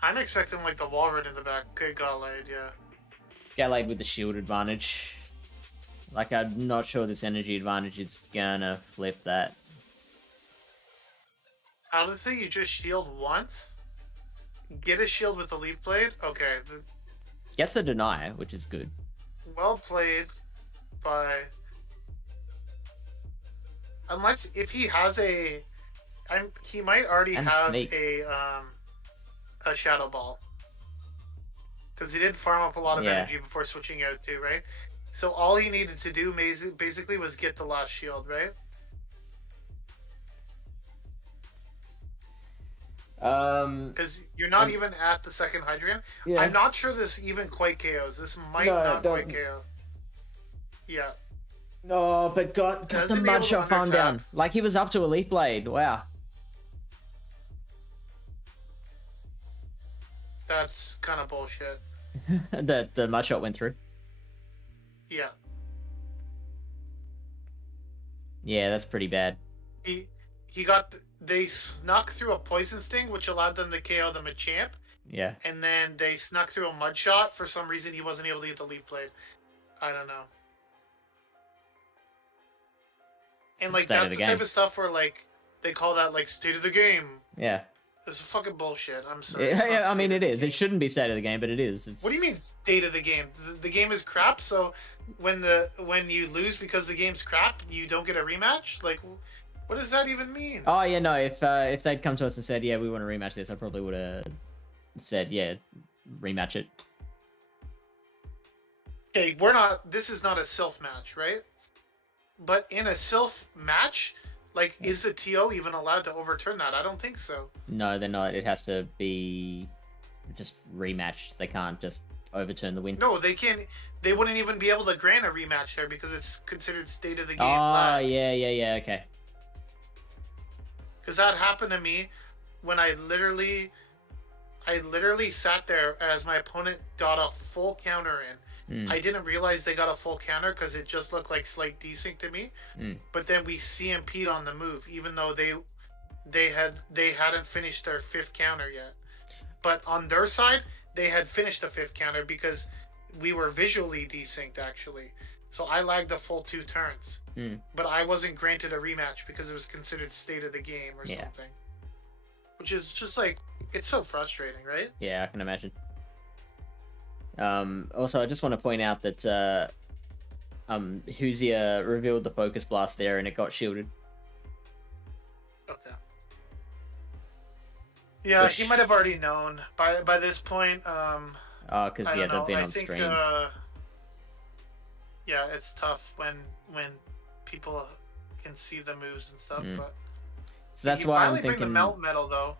I'm expecting, like, the Walrus in the back. Good Gallade, yeah. Gallade with the shield advantage. Like, I'm not sure this energy advantage is gonna flip that. Honestly, you just shield once. Get a shield with the leaf blade. Okay, Gets a deny, which is good. well played by. Unless if he has a, he might already And have sneak. a shadow ball. Because he did farm up a lot of energy before switching out too, right? So all he needed to do basically was get the last shield, right? Because you're not even at the second Hydreigon. Yeah. I'm not sure this even quite KOs. This might not quite KO. Yeah. No, but got the mud shot farm down. Like, he was up to a leaf blade. Wow. That's kind of bullshit. The mud shot went through. Yeah. Yeah, that's pretty bad. He got they snuck through a poison sting, which allowed them to KO the Machamp. Yeah. And then they snuck through a mud shot. For some reason, he wasn't able to get the leaf blade. I don't know. And like that's the type of stuff where like they call that like state of the game. Yeah. It's fucking bullshit. I'm sorry. Yeah, I mean, it is. It shouldn't be state of the game, but it is. What do you mean state of the game? The game is crap. So when you lose because the game's crap, you don't get a rematch. Like, what does that even mean? Oh yeah, no. If they'd come to us and said, yeah, we want to rematch this, I probably would have said, yeah, rematch it. Okay, this is not a Sylph match, right? But in a Sylph match, like, is the TO even allowed to overturn that? I don't think so. No, they're not. It has to be just rematched. They can't just overturn the win. No, they can't. They wouldn't even be able to grant a rematch there because it's considered state of the game. Oh, yeah, okay. Because that happened to me when I literally sat there as my opponent got a full counter in. I didn't realize they got a full counter because it just looked like slight desync to me. But then we CMP'd on the move, even though they hadn't finished their fifth counter yet. But on their side, they had finished the fifth counter because we were visually desynced actually. So I lagged a full 2 turns. But I wasn't granted a rematch because it was considered state of the game or something. Which is just like, it's so frustrating, right? Yeah, I can imagine. Also, I just want to point out that Huzia revealed the focus blast there and it got shielded. Okay. Yeah, he might have already known by this point. Oh, because they've been on stream. Yeah, it's tough when people can see the moves and stuff. But so that's why I'm thinking bring the melt metal though.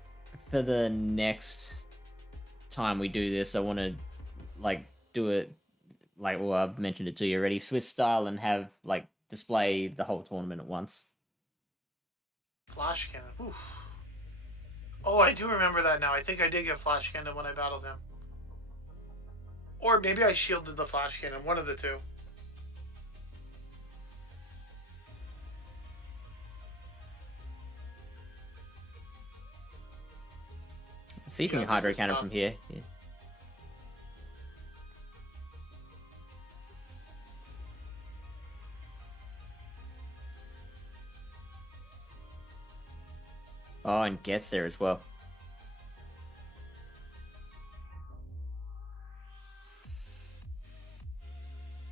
For the next time we do this, I want to like do it like, well, I've mentioned it to you already, Swiss style, and have like display the whole tournament at once. Flash cannon. Oof. Oh, I do remember that now. I think I did get flash cannon when I battled him. Or maybe I shielded the flash cannon. One of the two. See if you can hydro cannon from here. Yeah. Oh, and gets there as well.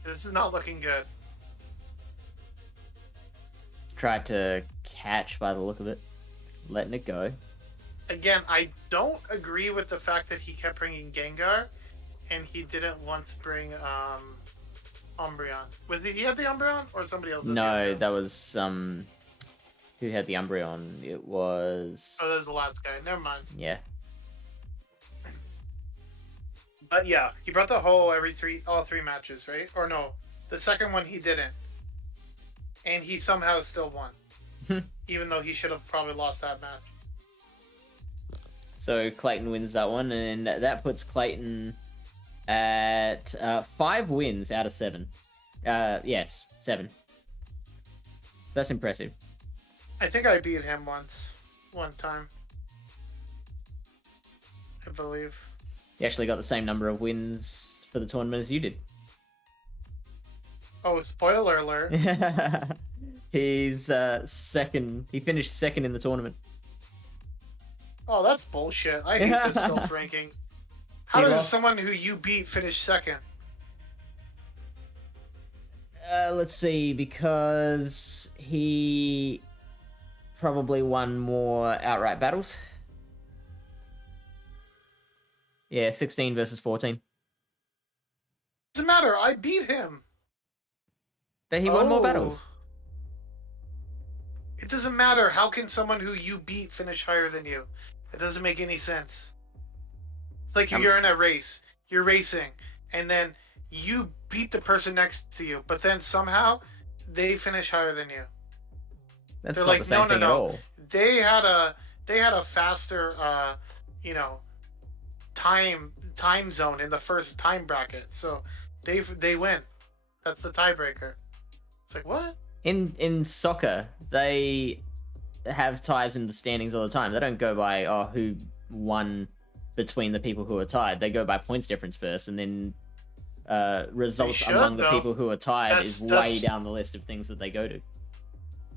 This is not looking good. Tried to catch by the look of it. Letting it go. Again, I don't agree with the fact that he kept bringing Gengar, and he didn't once bring Umbreon. Was he had the Umbreon, or somebody else? No, that was who had the Umbreon? It was. Oh, that was the last guy. Never mind. Yeah. But yeah, he brought the Ho all 3 matches, right? Or no, the second one he didn't, and he somehow still won, even though he should have probably lost that match. So Clayton wins that one, and that puts Clayton at 5 wins out of 7. Yes, 7. So that's impressive. I think I beat him one time, I believe. He actually got the same number of wins for the tournament as you did. Oh, spoiler alert. He's second. He finished second in the tournament. Oh, that's bullshit. I hate this self-ranking. How He does lost. someone who you beat finish second? Let's see, because he probably won more outright battles. Yeah, 16 versus 14. Doesn't matter. I beat him. But he won more Oh. battles. It doesn't matter. How can someone who you beat finish higher than you? It doesn't make any sense. It's like if you're in a race, you're racing, and then you beat the person next to you, but then somehow they finish higher than you. That's They're not like, the same thing at all. They had a faster you know, time zone in the first time bracket, so they win. That's the tiebreaker. It's like, what? In soccer, they have ties in the standings all the time. They don't go by who won between the people who are tied. They go by points difference first, and then results among the people who are tied is way down the list of things that they go to.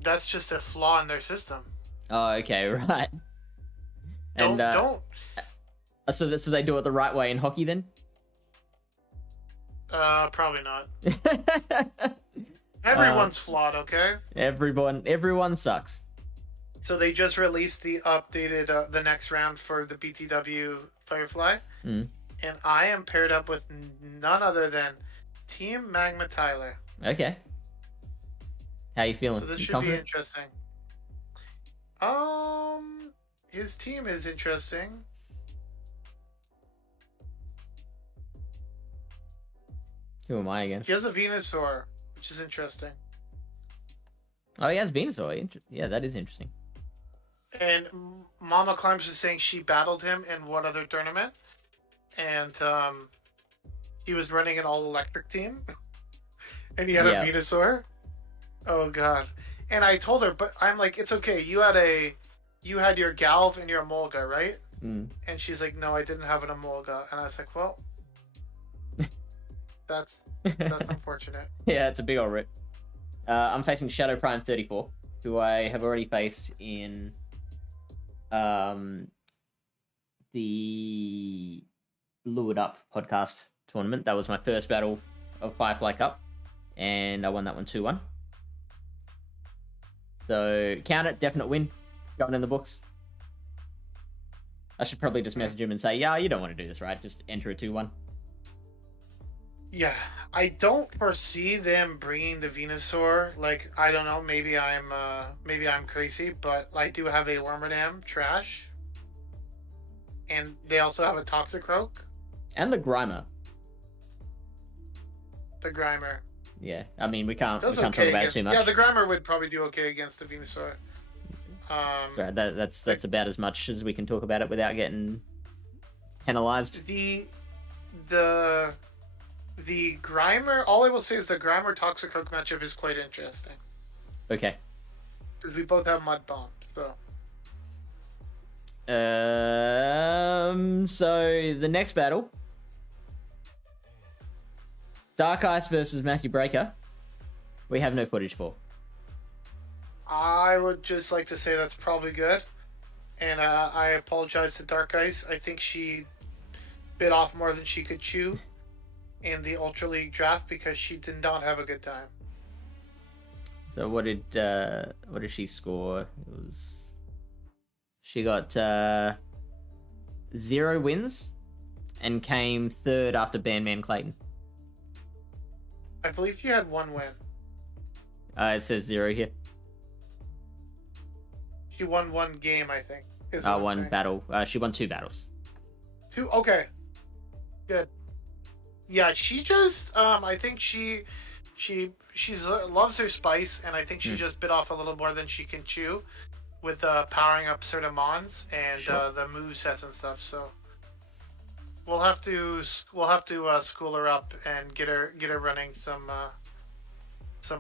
That's just a flaw in their system. Oh, okay, right. Don't. So they do it the right way in hockey then? Probably not. Everyone's flawed, okay? Everyone sucks. So they just released the updated the next round for the BTW Firefly, and I am paired up with none other than Team Magma Tyler. Okay. How you feeling? So this You should confident? be interesting. His team is interesting. Who am I against? He has a Venusaur, which is interesting. Oh, he has Venusaur. Yeah, that is interesting. And Mamaclimbs was saying she battled him in what other tournament, and he was running an all-electric team, and he had a Venusaur. Oh god! And I told her, but I'm like, it's okay. You had your Galv and your Emolga, right? Mm. And she's like, no, I didn't have an Emolga, and I was like, well, that's unfortunate. Yeah, it's a big old rip. I'm facing Shadow Prime 34, who I have already faced in the Lured Up podcast tournament. That was my first battle of Firefly Cup, and I won that one 2-1. So count it, definite win, going in the books. I should probably just message him and say, yeah, you don't want to do this, right? Just enter a 2-1. Yeah, I don't foresee them bringing the Venusaur. Like, I don't know, maybe I'm crazy, but I do have a Wormadam trash, and they also have a Toxicroak. And the Grimer. The Grimer. Yeah, I mean, we can't talk about it too much. Yeah, the Grimer would probably do okay against the Venusaur. Sorry, that's about as much as we can talk about it without getting penalized. The Grimer, all I will say is the Grimer Toxicroak matchup is quite interesting. Okay. Because we both have Mud Bomb, so. So the next battle, Dark Ice versus Matthew Breaker, we have no footage for. I would just like to say that's probably good. And I apologize to Dark Ice. I think she bit off more than she could chew in the Ultra League draft because she did not have a good time. So what did she score? She got 0 wins and came third after Bandman Clayton. I believe she had 1 win. It says 0 here. She won 1 game, I think. One battle. She won 2 battles. 2? Okay. Good. Yeah, she just I think she loves her spice, and I think she just bit off a little more than she can chew with powering up certain mons and the move sets and stuff. So we'll have to school her up and get her running some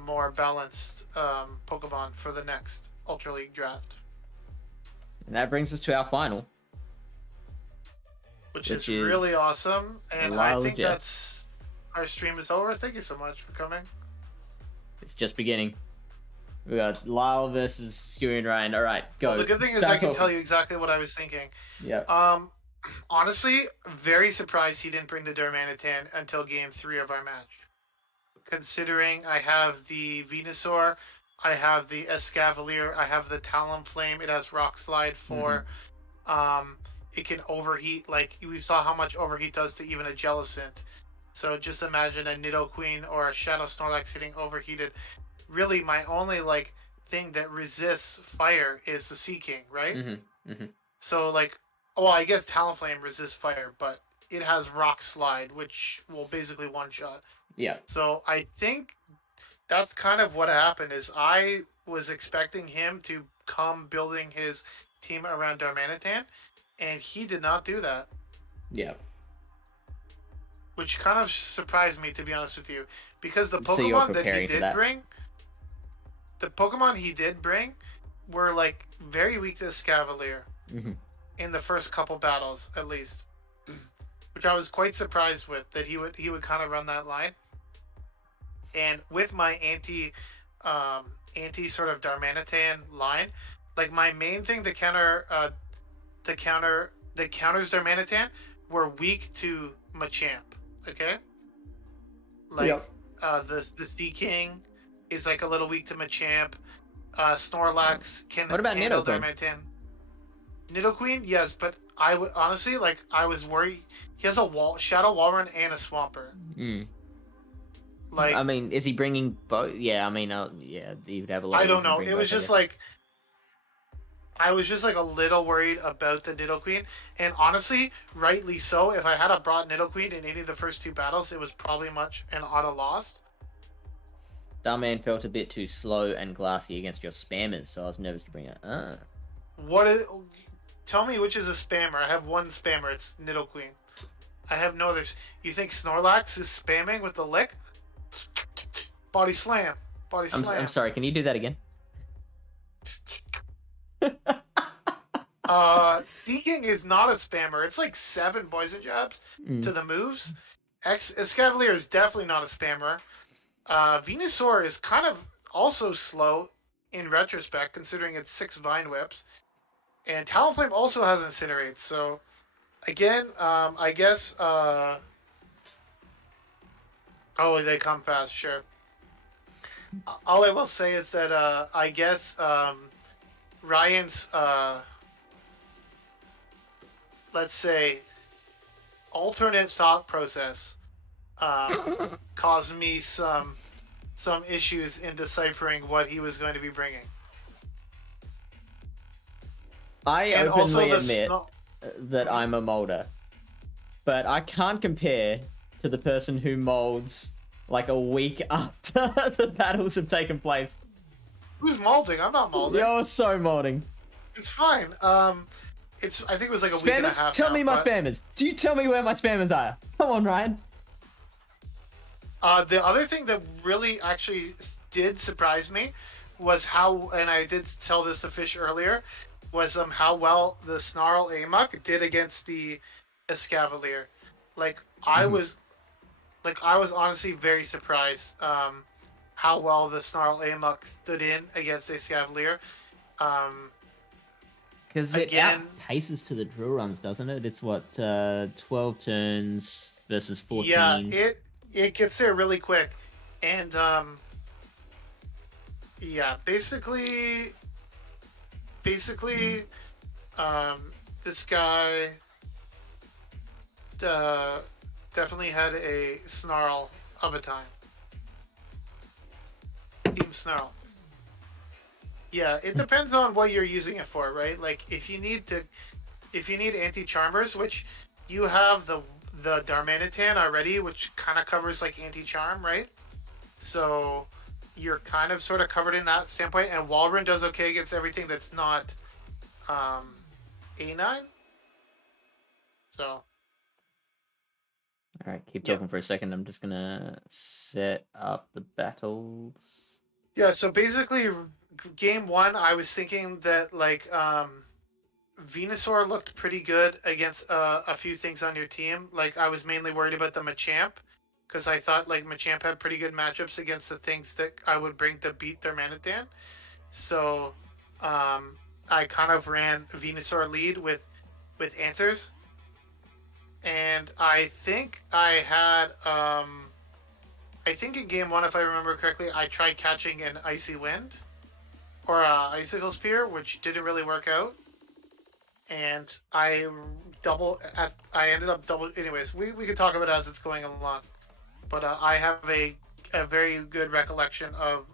more balanced Pokemon for the next Ultra League draft. And that brings us to our final, which is really awesome. And I think that's our stream is over. Thank you so much for coming. It's just beginning. We got Lyle versus HisuianRyan. All right, go. Well, the good thing is I can tell you exactly what I was thinking. Yeah. Honestly, very surprised he didn't bring the Darmanitan until game 3 of our match. Considering I have the Venusaur, I have the Escavalier, I have the Talonflame. It has Rock Slide for. It can overheat. Like we saw how much overheat does to even a Jellicent. So just imagine a Nidoqueen or a Shadow Snorlax getting overheated. Really, my only like thing that resists fire is the Sea King, right? So like, well, I guess Talonflame resists fire, but it has Rock Slide, which will basically one-shot. Yeah. So I think that's kind of what happened. Is I was expecting him to come building his team around Darmanitan, and he did not do that. Yeah. Which kind of surprised me, to be honest with you, because the So you're Pokemon that he preparing for did that. bring, the Pokemon he did bring, were like very weak to Escavalier in the first couple battles, at least. Which I was quite surprised with, that he would kind of run that line. And with my anti sort of Darmanitan line, like my main thing to counter that counters Darmanitan were weak to Machamp. Okay, like the Sea King is like a little weak to Machamp. Snorlax can What about handle Nidoqueen? Darmanitan. Nidoqueen, yes, but I would honestly I was worried. He has a Shadow Walrun and a Swampert. Like, I mean, is he bringing both? Yeah, I mean, yeah, he would have a lot. I don't know. It was just like I was just like a little worried about the Nidoqueen, and honestly, rightly so. If I had brought Nidoqueen in any of the first 2 battles, it was probably much an auto lost. That man felt a bit too slow and glassy against your spammers, so I was nervous to bring it. What is? Tell me which is a spammer. I have one spammer. It's Nidoqueen. I have no others. You think Snorlax is spamming with the lick? Body slam. Body slam. I'm sorry. Can you do that again? Seeking is not a spammer. It's like 7 poison jabs to the moves. Escavalier is definitely not a spammer. Venusaur is kind of also slow in retrospect, considering it's 6 Vine Whips. And Talonflame also has Incinerate. So, again, I guess... oh, they come fast, sure. All I will say is that I guess Ryan's... let's say, alternate thought process caused me some issues in deciphering what he was going to be bringing. I openly admit that I'm a molder, but I can't compare to the person who molds like a week after the battles have taken place. Who's molding? I'm not molding. You're so molding. It's fine. I think it was like a week and a half. Tell me my spammers. Do you tell me where my spammers are? Come on, Ryan. The other thing that really actually did surprise me was how, and I did tell this to Fish earlier, was how well the Snarl Amok did against the Escavalier. Like I was honestly very surprised how well the Snarl Amok stood in against the Escavalier. Because it outpaces to the drill runs, doesn't it? It's what 12 turns versus 14. Yeah, it gets there really quick, and yeah, basically, this guy definitely had a snarl of a time. Team Snarl. Yeah, it depends on what you're using it for, right? Like if you need anti-charmers, which you have the Darmanitan already, which kind of covers like anti-charm, right? So you're kind of sort of covered in that standpoint, and Walrun does okay against everything that's not A9. So all right, keep talking for a second. I'm just gonna set up the battles. Yeah, so basically game 1, I was thinking that like Venusaur looked pretty good against a few things on your team. Like I was mainly worried about the Machamp because I thought like Machamp had pretty good matchups against the things that I would bring to beat their Manathan. So I kind of ran Venusaur lead with answers, and I think I think in game one, if I remember correctly, I tried catching an Icy Wind or Icicle Spear, which didn't really work out. And I ended up double. Anyways, we can talk about it as it's going along. But I have a very good recollection of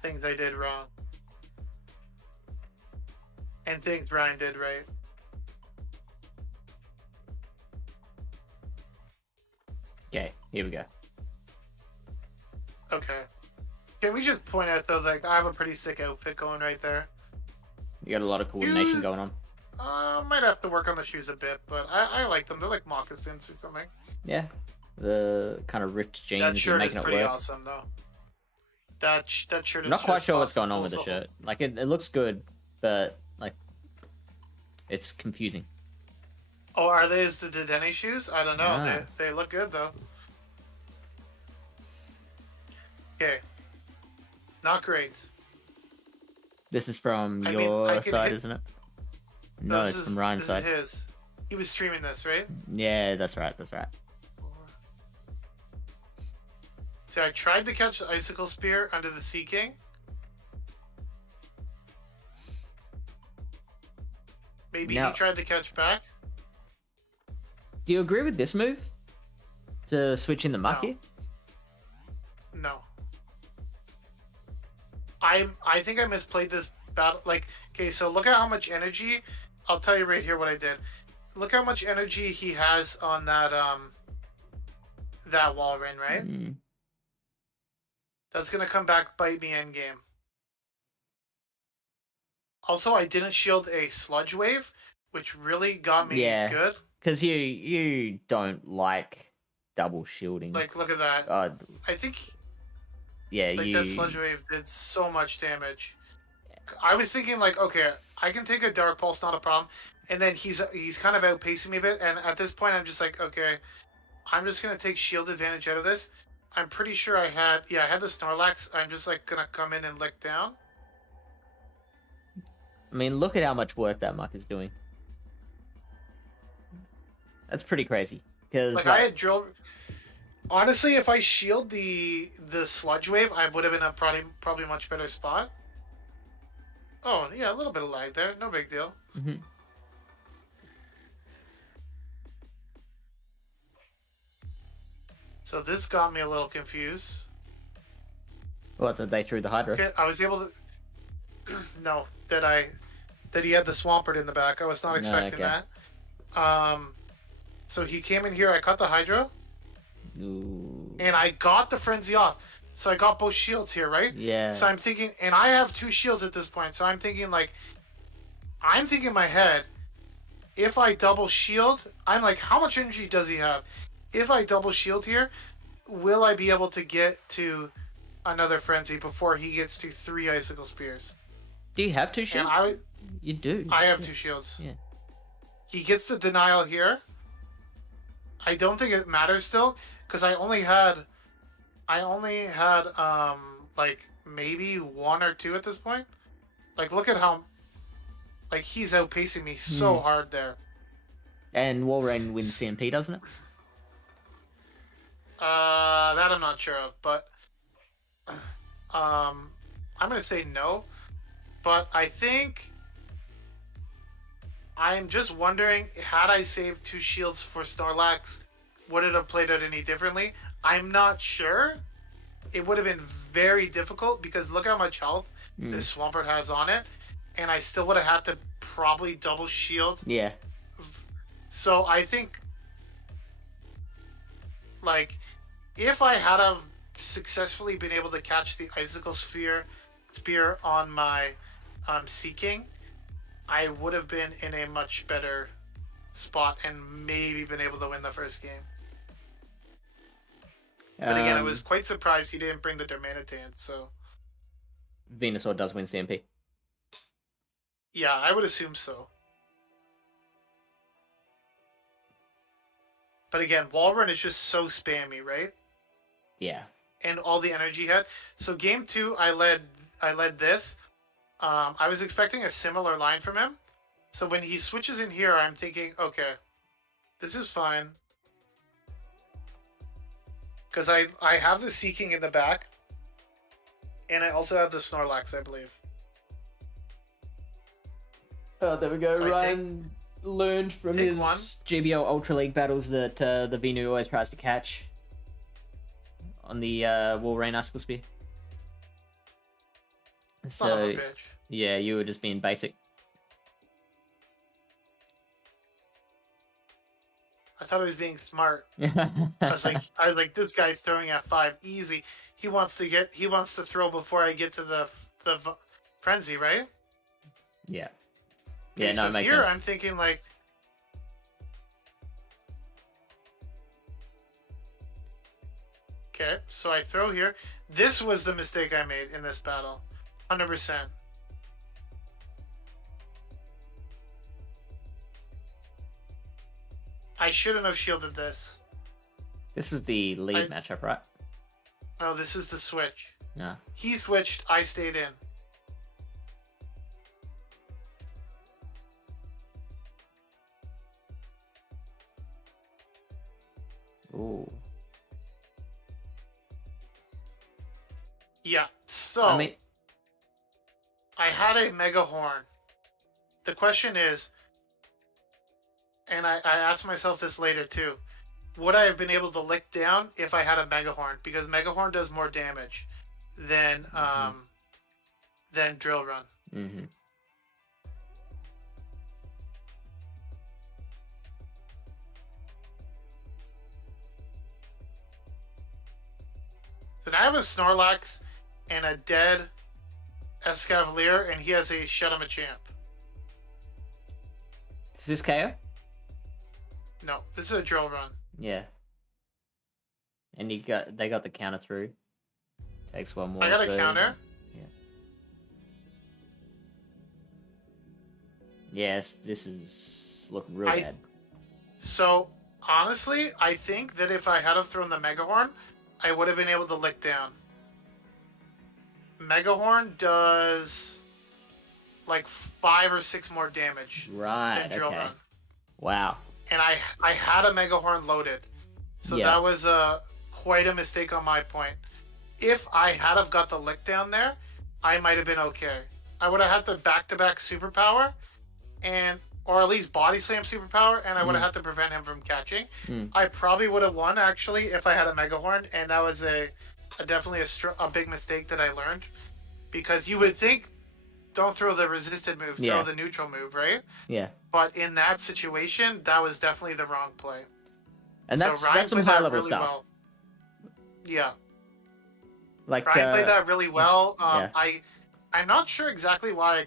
things I did wrong and things Ryan did right. Okay, here we go. Okay. Can we just point out though, like I have a pretty sick outfit going right there. You got a lot of coordination Shoes? going on. Might have to work on the shoes a bit, but I like them. They're like moccasins or something. Yeah, the kind of ripped jeans. That shirt is making pretty it work. awesome though. That shirt is I'm not quite just sure what's awesome. going on with the shirt. Like it looks good, but like it's confusing. Oh, are they the Dedenne shoes? I don't know. Ah. They look good though. Okay. Not great. This is from I your can side, hit- isn't it? No, it's from Ryan's This side. is his. He was streaming this, right? Yeah, that's right. That's right. See, I tried to catch the Icicle Spear under the Sea King. Maybe Now- he tried to catch back. Do you agree with this move? To switch in the muck No. here? No. I think I misplayed this battle. Like, okay, so look at how much energy. I'll tell you right here what I did. Look how much energy he has on that that wall ring, right? Mm. That's gonna come back bite me in game. Also, I didn't shield a sludge wave, which really got me Yeah. good. Because you don't like double shielding. Like, look at that. I think yeah, like that sludge wave did so much damage. I was thinking like, okay, I can take a dark pulse, not a problem. And then he's kind of outpacing me a bit. And at this point, I'm just like, okay, I'm just gonna take shield advantage out of this. I'm pretty sure I had the Snorlax. I'm just like gonna come in and lick down. I mean, look at how much work that muck is doing. That's pretty crazy. Because I had drill. Honestly, if I shield the sludge wave, I would have been in a probably much better spot. Oh yeah, a little bit of lag there, no big deal. Mhm. So this got me a little confused. What, that they threw the Hydra? Okay, I was able to. No, that he had the Swampert in the back. I was not expecting okay. that. So he came in here. I cut the Hydra, Ooh. and I got the Frenzy off. So I got both shields here, right? Yeah. So I'm thinking, and I have 2 shields at this point. So I'm thinking in my head, if I double shield, I'm like, how much energy does he have? If I double shield here, will I be able to get to another Frenzy before he gets to 3 Icicle Spears? Do you have 2 shields? And You do. I have 2 shields. Yeah. He gets the denial here. I don't think it matters still, because I only had like maybe 1 or 2 at this point. Like, look at how like he's outpacing me so hard there. And Walrein wins CMP, doesn't it? That I'm not sure of, but I'm gonna say no. But I think I'm just wondering, had I saved 2 shields for Snorlax, would it have played out any differently? I'm not sure. It would have been very difficult because look how much health this Swampert has on it, and I still would have had to probably double shield. Yeah. So I think, like, if I had have successfully been able to catch the Icicle Spear on my Sea King, I would have been in a much better spot and maybe been able to win the first game. But again, I was quite surprised he didn't bring the Darmanitan, so... Venusaur does win CMP. Yeah, I would assume so. But again, wall run is just so spammy, right? Yeah. And all the energy he had. So game 2, I led this. I was expecting a similar line from him. So when he switches in here, I'm thinking, okay, this is fine. Because I have the Seeking in the back. And I also have the Snorlax, I believe. Oh, there we go. So Ryan learned from his one. GBL Ultra League battles that the Venu always tries to catch on the Wolverine Icicle Spear. Son of a So, bitch. yeah, you were just being basic. I thought he was being smart. I was like, this guy's throwing F5 easy. He wants to throw before I get to the frenzy, right? Yeah. Okay, Yeah, no, so it makes here sense. I'm thinking like, okay, so I throw here. This was the mistake I made in this battle, 100%. I shouldn't have shielded this. This was the lead matchup, right? No, this is the switch. No. He switched, I stayed in. Ooh. Yeah, so I mean, I had a Mega Horn. The question is, and I asked myself this later too, would I have been able to lick down if I had a Mega Horn? Because Mega Horn does more damage than Drill Run. mm-hmm. So now I have a Snorlax and a dead Escavalier, and he has a Machamp. Is this KO? No, this is a Drill Run. Yeah. And they got the counter through. Takes one more. I got a counter. Yeah. Yes, this is looking real bad. So honestly, I think that if I had thrown the Mega Horn, I would have been able to lick down. Mega Horn does like 5 or 6 more damage Right. than Drill Okay. Run. Wow. And I had a Mega Horn loaded, so Yeah. that was quite a mistake on my point. If I had have got the lick down there, I might have been okay. I would have had the back-to-back superpower, or at least body slam superpower, and I would have had to prevent him from catching. I probably would have won actually if I had a Mega Horn, and that was definitely a big mistake that I learned, because you would think don't throw the resisted move, throw the neutral move, right? Yeah. But in that situation, that was definitely the wrong play. And So that's Ryan some played that high level really stuff. well. Yeah. Like Ryan played that really well. yeah. I'm not sure exactly why.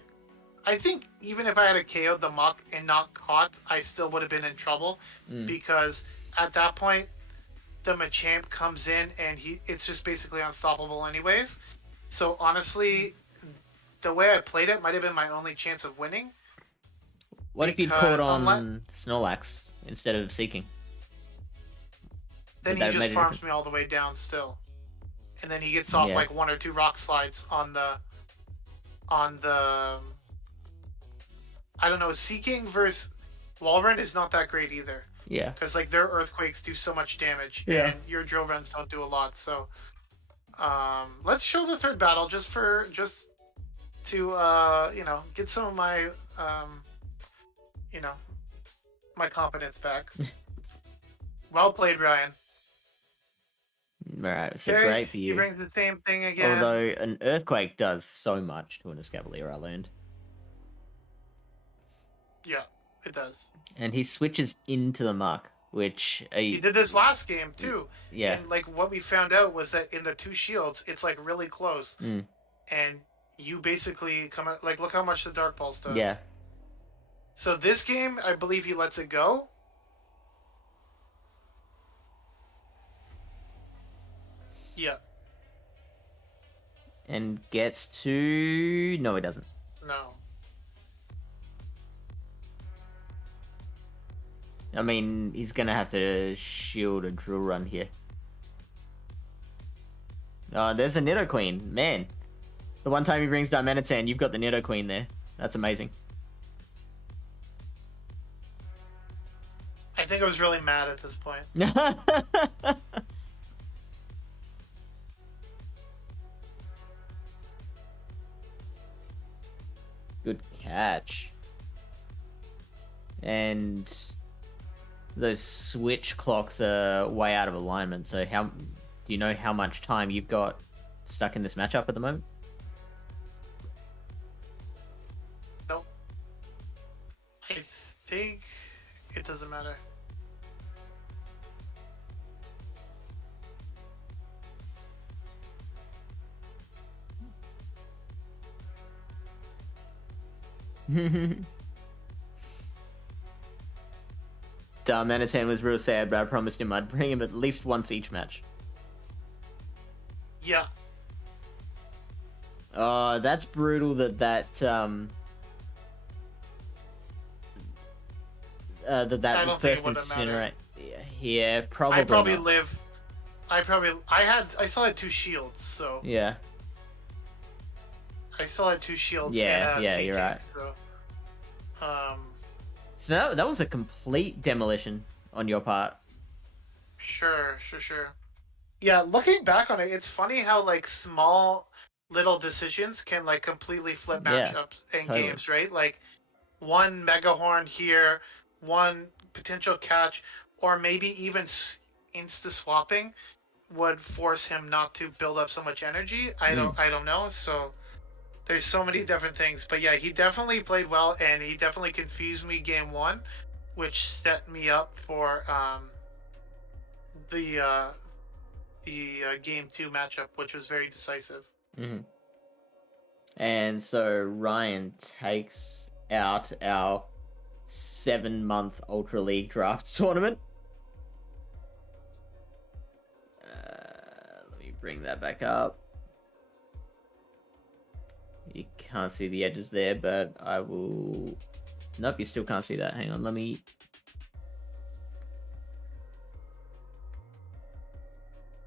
I think even if I had a KO the Muck and not caught, I still would have been in trouble, because at that point the Machamp comes in and it's just basically unstoppable anyways. So honestly, the way I played it might have been my only chance of winning. What if you'd caught on Snorlax instead of Seeking? Then he just farms me all the way down still. And then he gets off like 1 or 2 rock slides on the I don't know, Seeking versus Walrun is not that great either. Yeah. Because like their earthquakes do so much damage, and your drill runs don't do a lot. So let's show the third battle just to get some of my my confidence back. Well played, Ryan. Right, so great for you. He brings the same thing again. Although an earthquake does so much to an Escavalier, I learned. Yeah, it does. And he switches into the muck, which he did this last game too. Yeah. And like what we found out was that in the 2 shields, it's like really close, and you basically come out like look how much the Dark Pulse does. Yeah. So this game, I believe he lets it go. Yeah. And gets to... No, he doesn't. No. I mean, he's gonna have to shield a drill run here. Oh, there's a Nidoqueen. Man. The one time he brings Dimenatan, you've got the Nidoqueen there. That's amazing. I think I was really mad at this point. Good catch. And those switch clocks are way out of alignment, so do you know how much time you've got stuck in this matchup at the moment? Nope. I think it doesn't matter. Darmanitan was real sad, but I promised him I'd bring him at least once each match. Yeah. Oh, that's brutal that first incinerate. Yeah, probably. I still had 2 shields, so. Yeah. I still had 2 shields. Yeah, and, yeah, you're right. So that was a complete demolition on your part. Sure. Yeah, looking back on it, it's funny how like small little decisions can like completely flip matchups and totally. games, right? Like one mega horn here, one potential catch, or maybe even insta swapping would force him not to build up so much energy. I don't know. So there's so many different things, but yeah, he definitely played well, and he definitely confused me game 1, which set me up for the game 2 matchup, which was very decisive. Mm-hmm. And so Ryan takes out our 7-month Ultra League draft tournament. Let me bring that back up. You can't see the edges there, but I will... Nope, you still can't see that. Hang on, let me...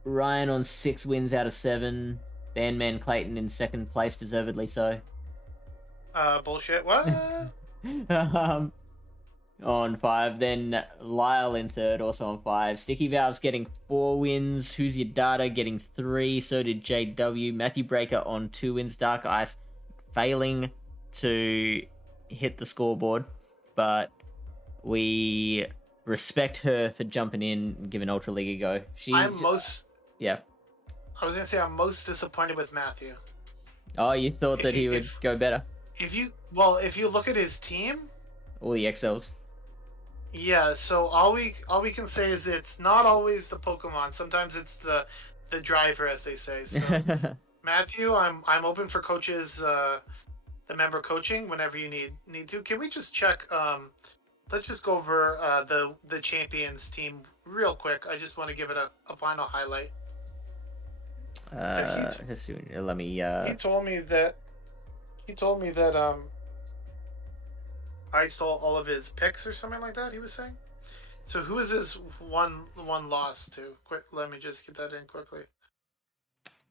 Ryan on 6 wins out of 7. Bandman Clayton in 2nd place, deservedly so. Bullshit. What? On 5. Then Lyle in 3rd, also on 5. Sticky Valve's getting 4 wins. Who's Your Data getting 3. So did JW. Matthew Breaker on 2 wins. Dark Ice failing to hit the scoreboard, but we respect her for jumping in and giving Ultra League a go. Yeah. I was gonna say I'm most disappointed with Matthew. Oh, you thought that he would go better? If you look at his team, all the XLs. Yeah, so all we can say is it's not always the Pokemon. Sometimes it's the driver, as they say. So Matthew, I'm open for coaches, the member coaching whenever you need to. Can we just check? Let's just go over the champions team real quick. I just want to give it a final highlight. Let me. He told me that. I stole all of his picks or something like that. He was saying. So who is this one loss to? Quick, let me just get that in quickly.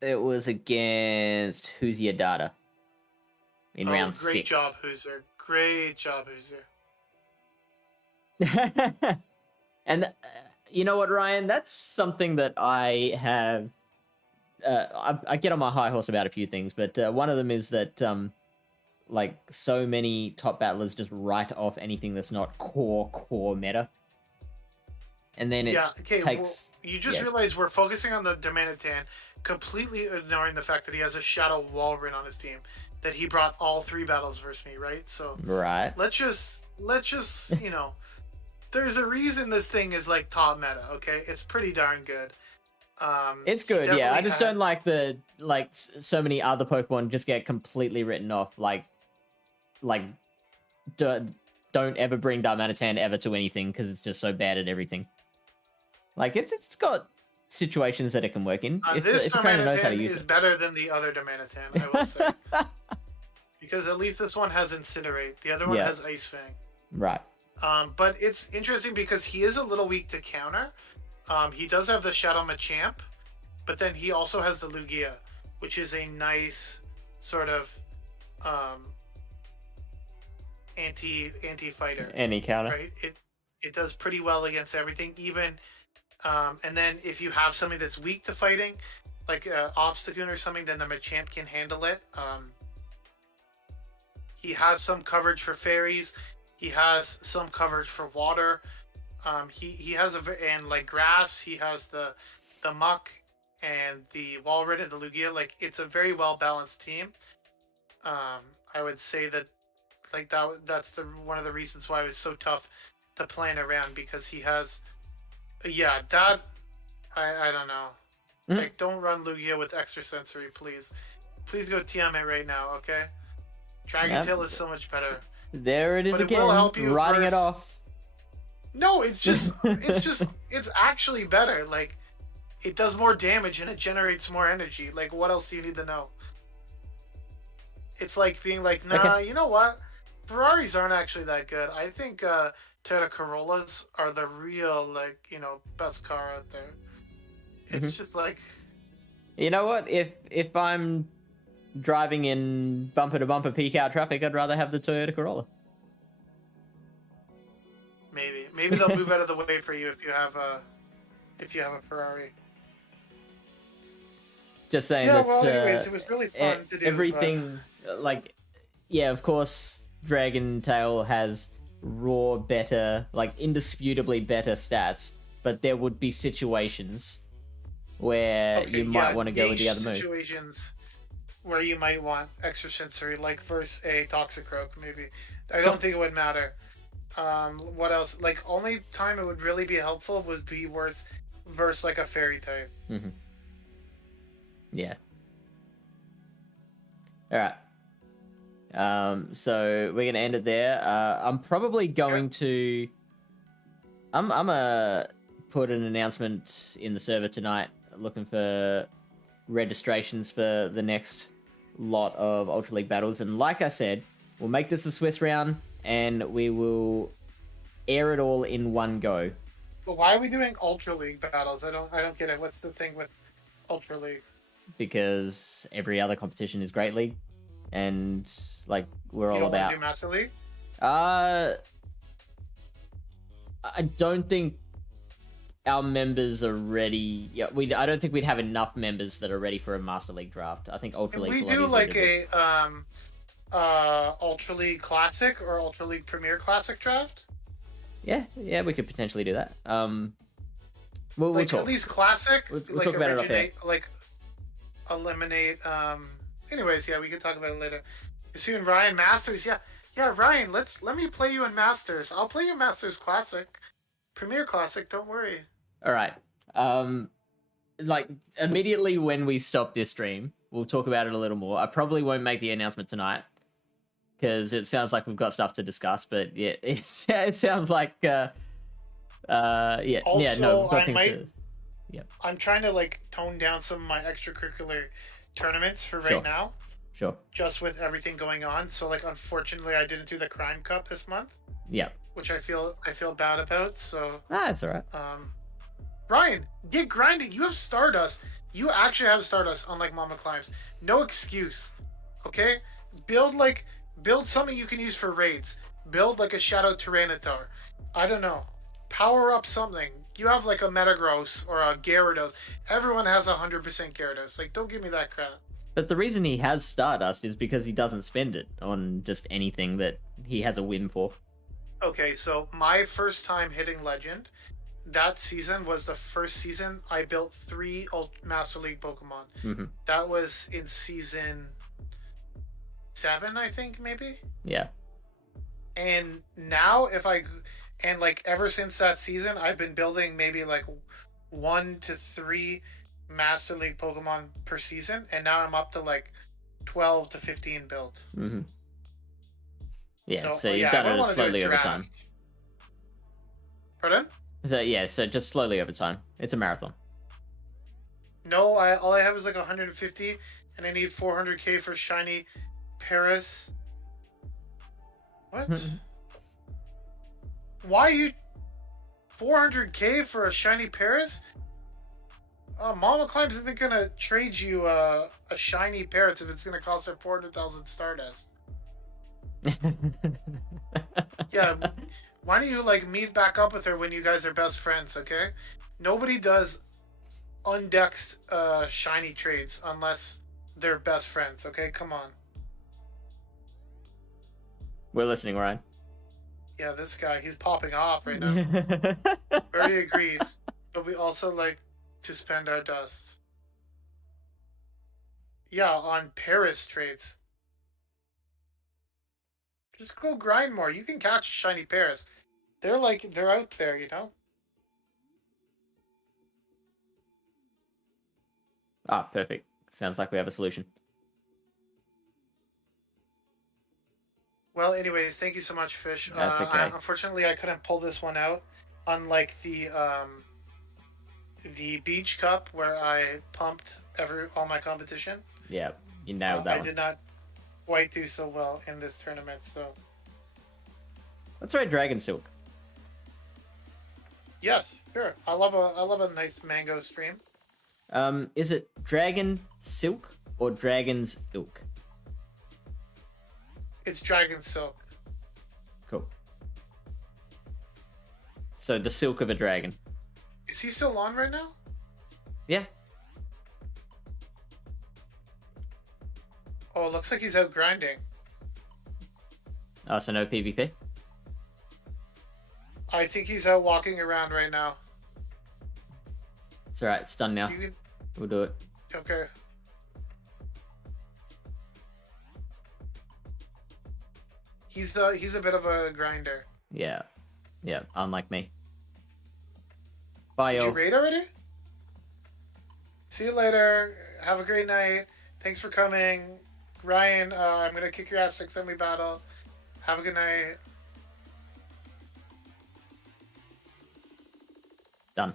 It was against Who's Your Data in round 6. Great job, Hooser. Great job, Hooser. And you know what, Ryan? That's something that I have. I get on my high horse about a few things, but one of them is that like so many top battlers just write off anything that's not core meta. And then it takes... Well, you just realize we're focusing on the Domanitan, completely ignoring the fact that he has a Shadow Walrein on his team, that he brought all 3 battles versus me, right? So let's just you know, there's a reason this thing is like top meta, okay? It's pretty darn good. It's good, yeah. I just don't like so many other Pokemon just get completely written off. Like don't ever bring Darmanitan ever to anything because it's just so bad at everything. Like it's got situations that it can work in. This Darmanitan is better than the other Darmanitan, I will say. Because at least this one has Incinerate. The other one has Ice Fang. Right. But it's interesting because he is a little weak to counter. He does have the Shadow Machamp, but then he also has the Lugia, which is a nice sort of anti fighter. Any counter. Right? It does pretty well against everything, even and then if you have something that's weak to fighting, like Obstagoon or something, then the Machamp can handle it. He has some coverage for fairies. He has some coverage for water. He has and like grass. He has the muck and the Walrein and the Lugia. Like, it's a very well balanced team. I would say that like that's one of the reasons why it was so tough to plan around, because he has that I don't know. Like, don't run Lugia with extrasensory, please. Please go TM it right now, okay? Dragon Tail is so much better. There it is But again, it will help you writing it off. No, it's just it's actually better. Like, it does more damage and it generates more energy. Like, what else do you need to know? It's like being like, nah, you know what? Ferraris aren't actually that good. I think Toyota Corollas are the real, like, best car out there. It's just like, you know what? If I'm driving in bumper to bumper peak hour traffic, I'd rather have the Toyota Corolla. Maybe they'll move out of the way for you if you have a Ferrari. Just saying. Yeah, that's, well, anyways, it was really fun to do. Everything, like, yeah, of course, Dragon Tail has raw better, like, indisputably better stats, but there would be situations where you might want to go with the other move. Situations where you might want extrasensory, like versus a Toxicroak, maybe. I don't think it would matter. What else? Like, only time it would really be helpful would be versus like a fairy type. Yeah. All right. So we're gonna end it there. I'm probably going to. I'm gonna put an announcement in the server tonight, looking for registrations for the next lot of Ultra League battles. And like I said, we'll make this a Swiss round, and we will air it all in one go. But why are we doing Ultra League battles? I don't get it. What's the thing with Ultra League? Because every other competition is Great League, and like we're all about. Do Master League? I don't think our members are ready. Yeah, I don't think we'd have enough members that are ready for a Master League draft. I think Ultra League. We do like a Ultra League Classic or Ultra League Premier Classic draft. Yeah, we could potentially do that. We'll talk. At least Classic. We'll talk about it up there. Like, eliminate. Anyways, yeah, we can talk about it later. HisuianRyan Masters. Yeah, Ryan. Let me play you in Masters. I'll play you in Masters Classic, Premier Classic. Don't worry. All right. Like, immediately when we stop this stream, we'll talk about it a little more. I probably won't make the announcement tonight, because it sounds like we've got stuff to discuss. But yeah, it sounds like Also, we've got things to. Yep. I'm trying to like tone down some of my extracurricular tournaments for right now. Sure. Just with everything going on. So, like, unfortunately, I didn't do the Crime Cup this month. Yeah. Which I feel bad about. So. It's all right. Ryan, get grinding. You have Stardust. You actually have Stardust, unlike Mamaclimbs. No excuse. Okay? Build something you can use for raids. Build like a Shadow Tyranitar. I don't know. Power up something. You have like a Metagross or a Gyarados. Everyone has 100% Gyarados. Like, don't give me that crap. But the reason he has Stardust is because he doesn't spend it on just anything that he has a win for. Okay, so my first time hitting Legend, that season was the first season I built 3 Master League Pokemon. Mm-hmm. That was in season 7, I think, maybe? Yeah. And now, ever since that season, I've been building maybe like 1 to 3 Master League Pokemon per season, and now I'm up to like 12 to 15 built. Mm-hmm. Yeah, so you've done it slowly over time. Pardon? So just slowly over time. It's a marathon. No, all I have is like 150, and I need 400k for shiny Paris. What? Why you 400k for a shiny Paris? Mamaclimbs isn't gonna trade you a shiny Paris if it's gonna cost her 400,000 Stardust. Yeah, why don't you like meet back up with her when you guys are best friends? Okay, nobody does undexed shiny trades unless they're best friends. Okay, come on. We're listening, Ryan. Yeah, this guy, he's popping off right now. Already agreed, but we also like to spend our dust. Yeah, on Paris trades. Just go grind more. You can catch a shiny Paris. They're out there, you know? Ah, perfect. Sounds like we have a solution. Well, anyways, thank you so much, Fish. That's okay. Unfortunately, I couldn't pull this one out. Unlike the Beach Cup where I pumped all my competition. Yeah, you nailed that I one. did not quite do so well in this tournament, so Let's try Dragon Silk. yes, sure. I love a nice mango stream. Is it Dragon Silk or Dragon's Ilk? It's Dragon Silk. Cool. So the silk of a dragon. Is he still on right now? Yeah. Oh, it looks like he's out grinding. Oh, so no PvP? I think he's out walking around right now. It's alright, it's done now. You can... We'll do it. Okay. He's a bit of a grinder. Yeah. Yeah, unlike me. Bye, Did you y'all. raid already? See you later. Have a great night. Thanks for coming. Ryan, I'm going to kick your ass next time we battle. Have a good night. Done.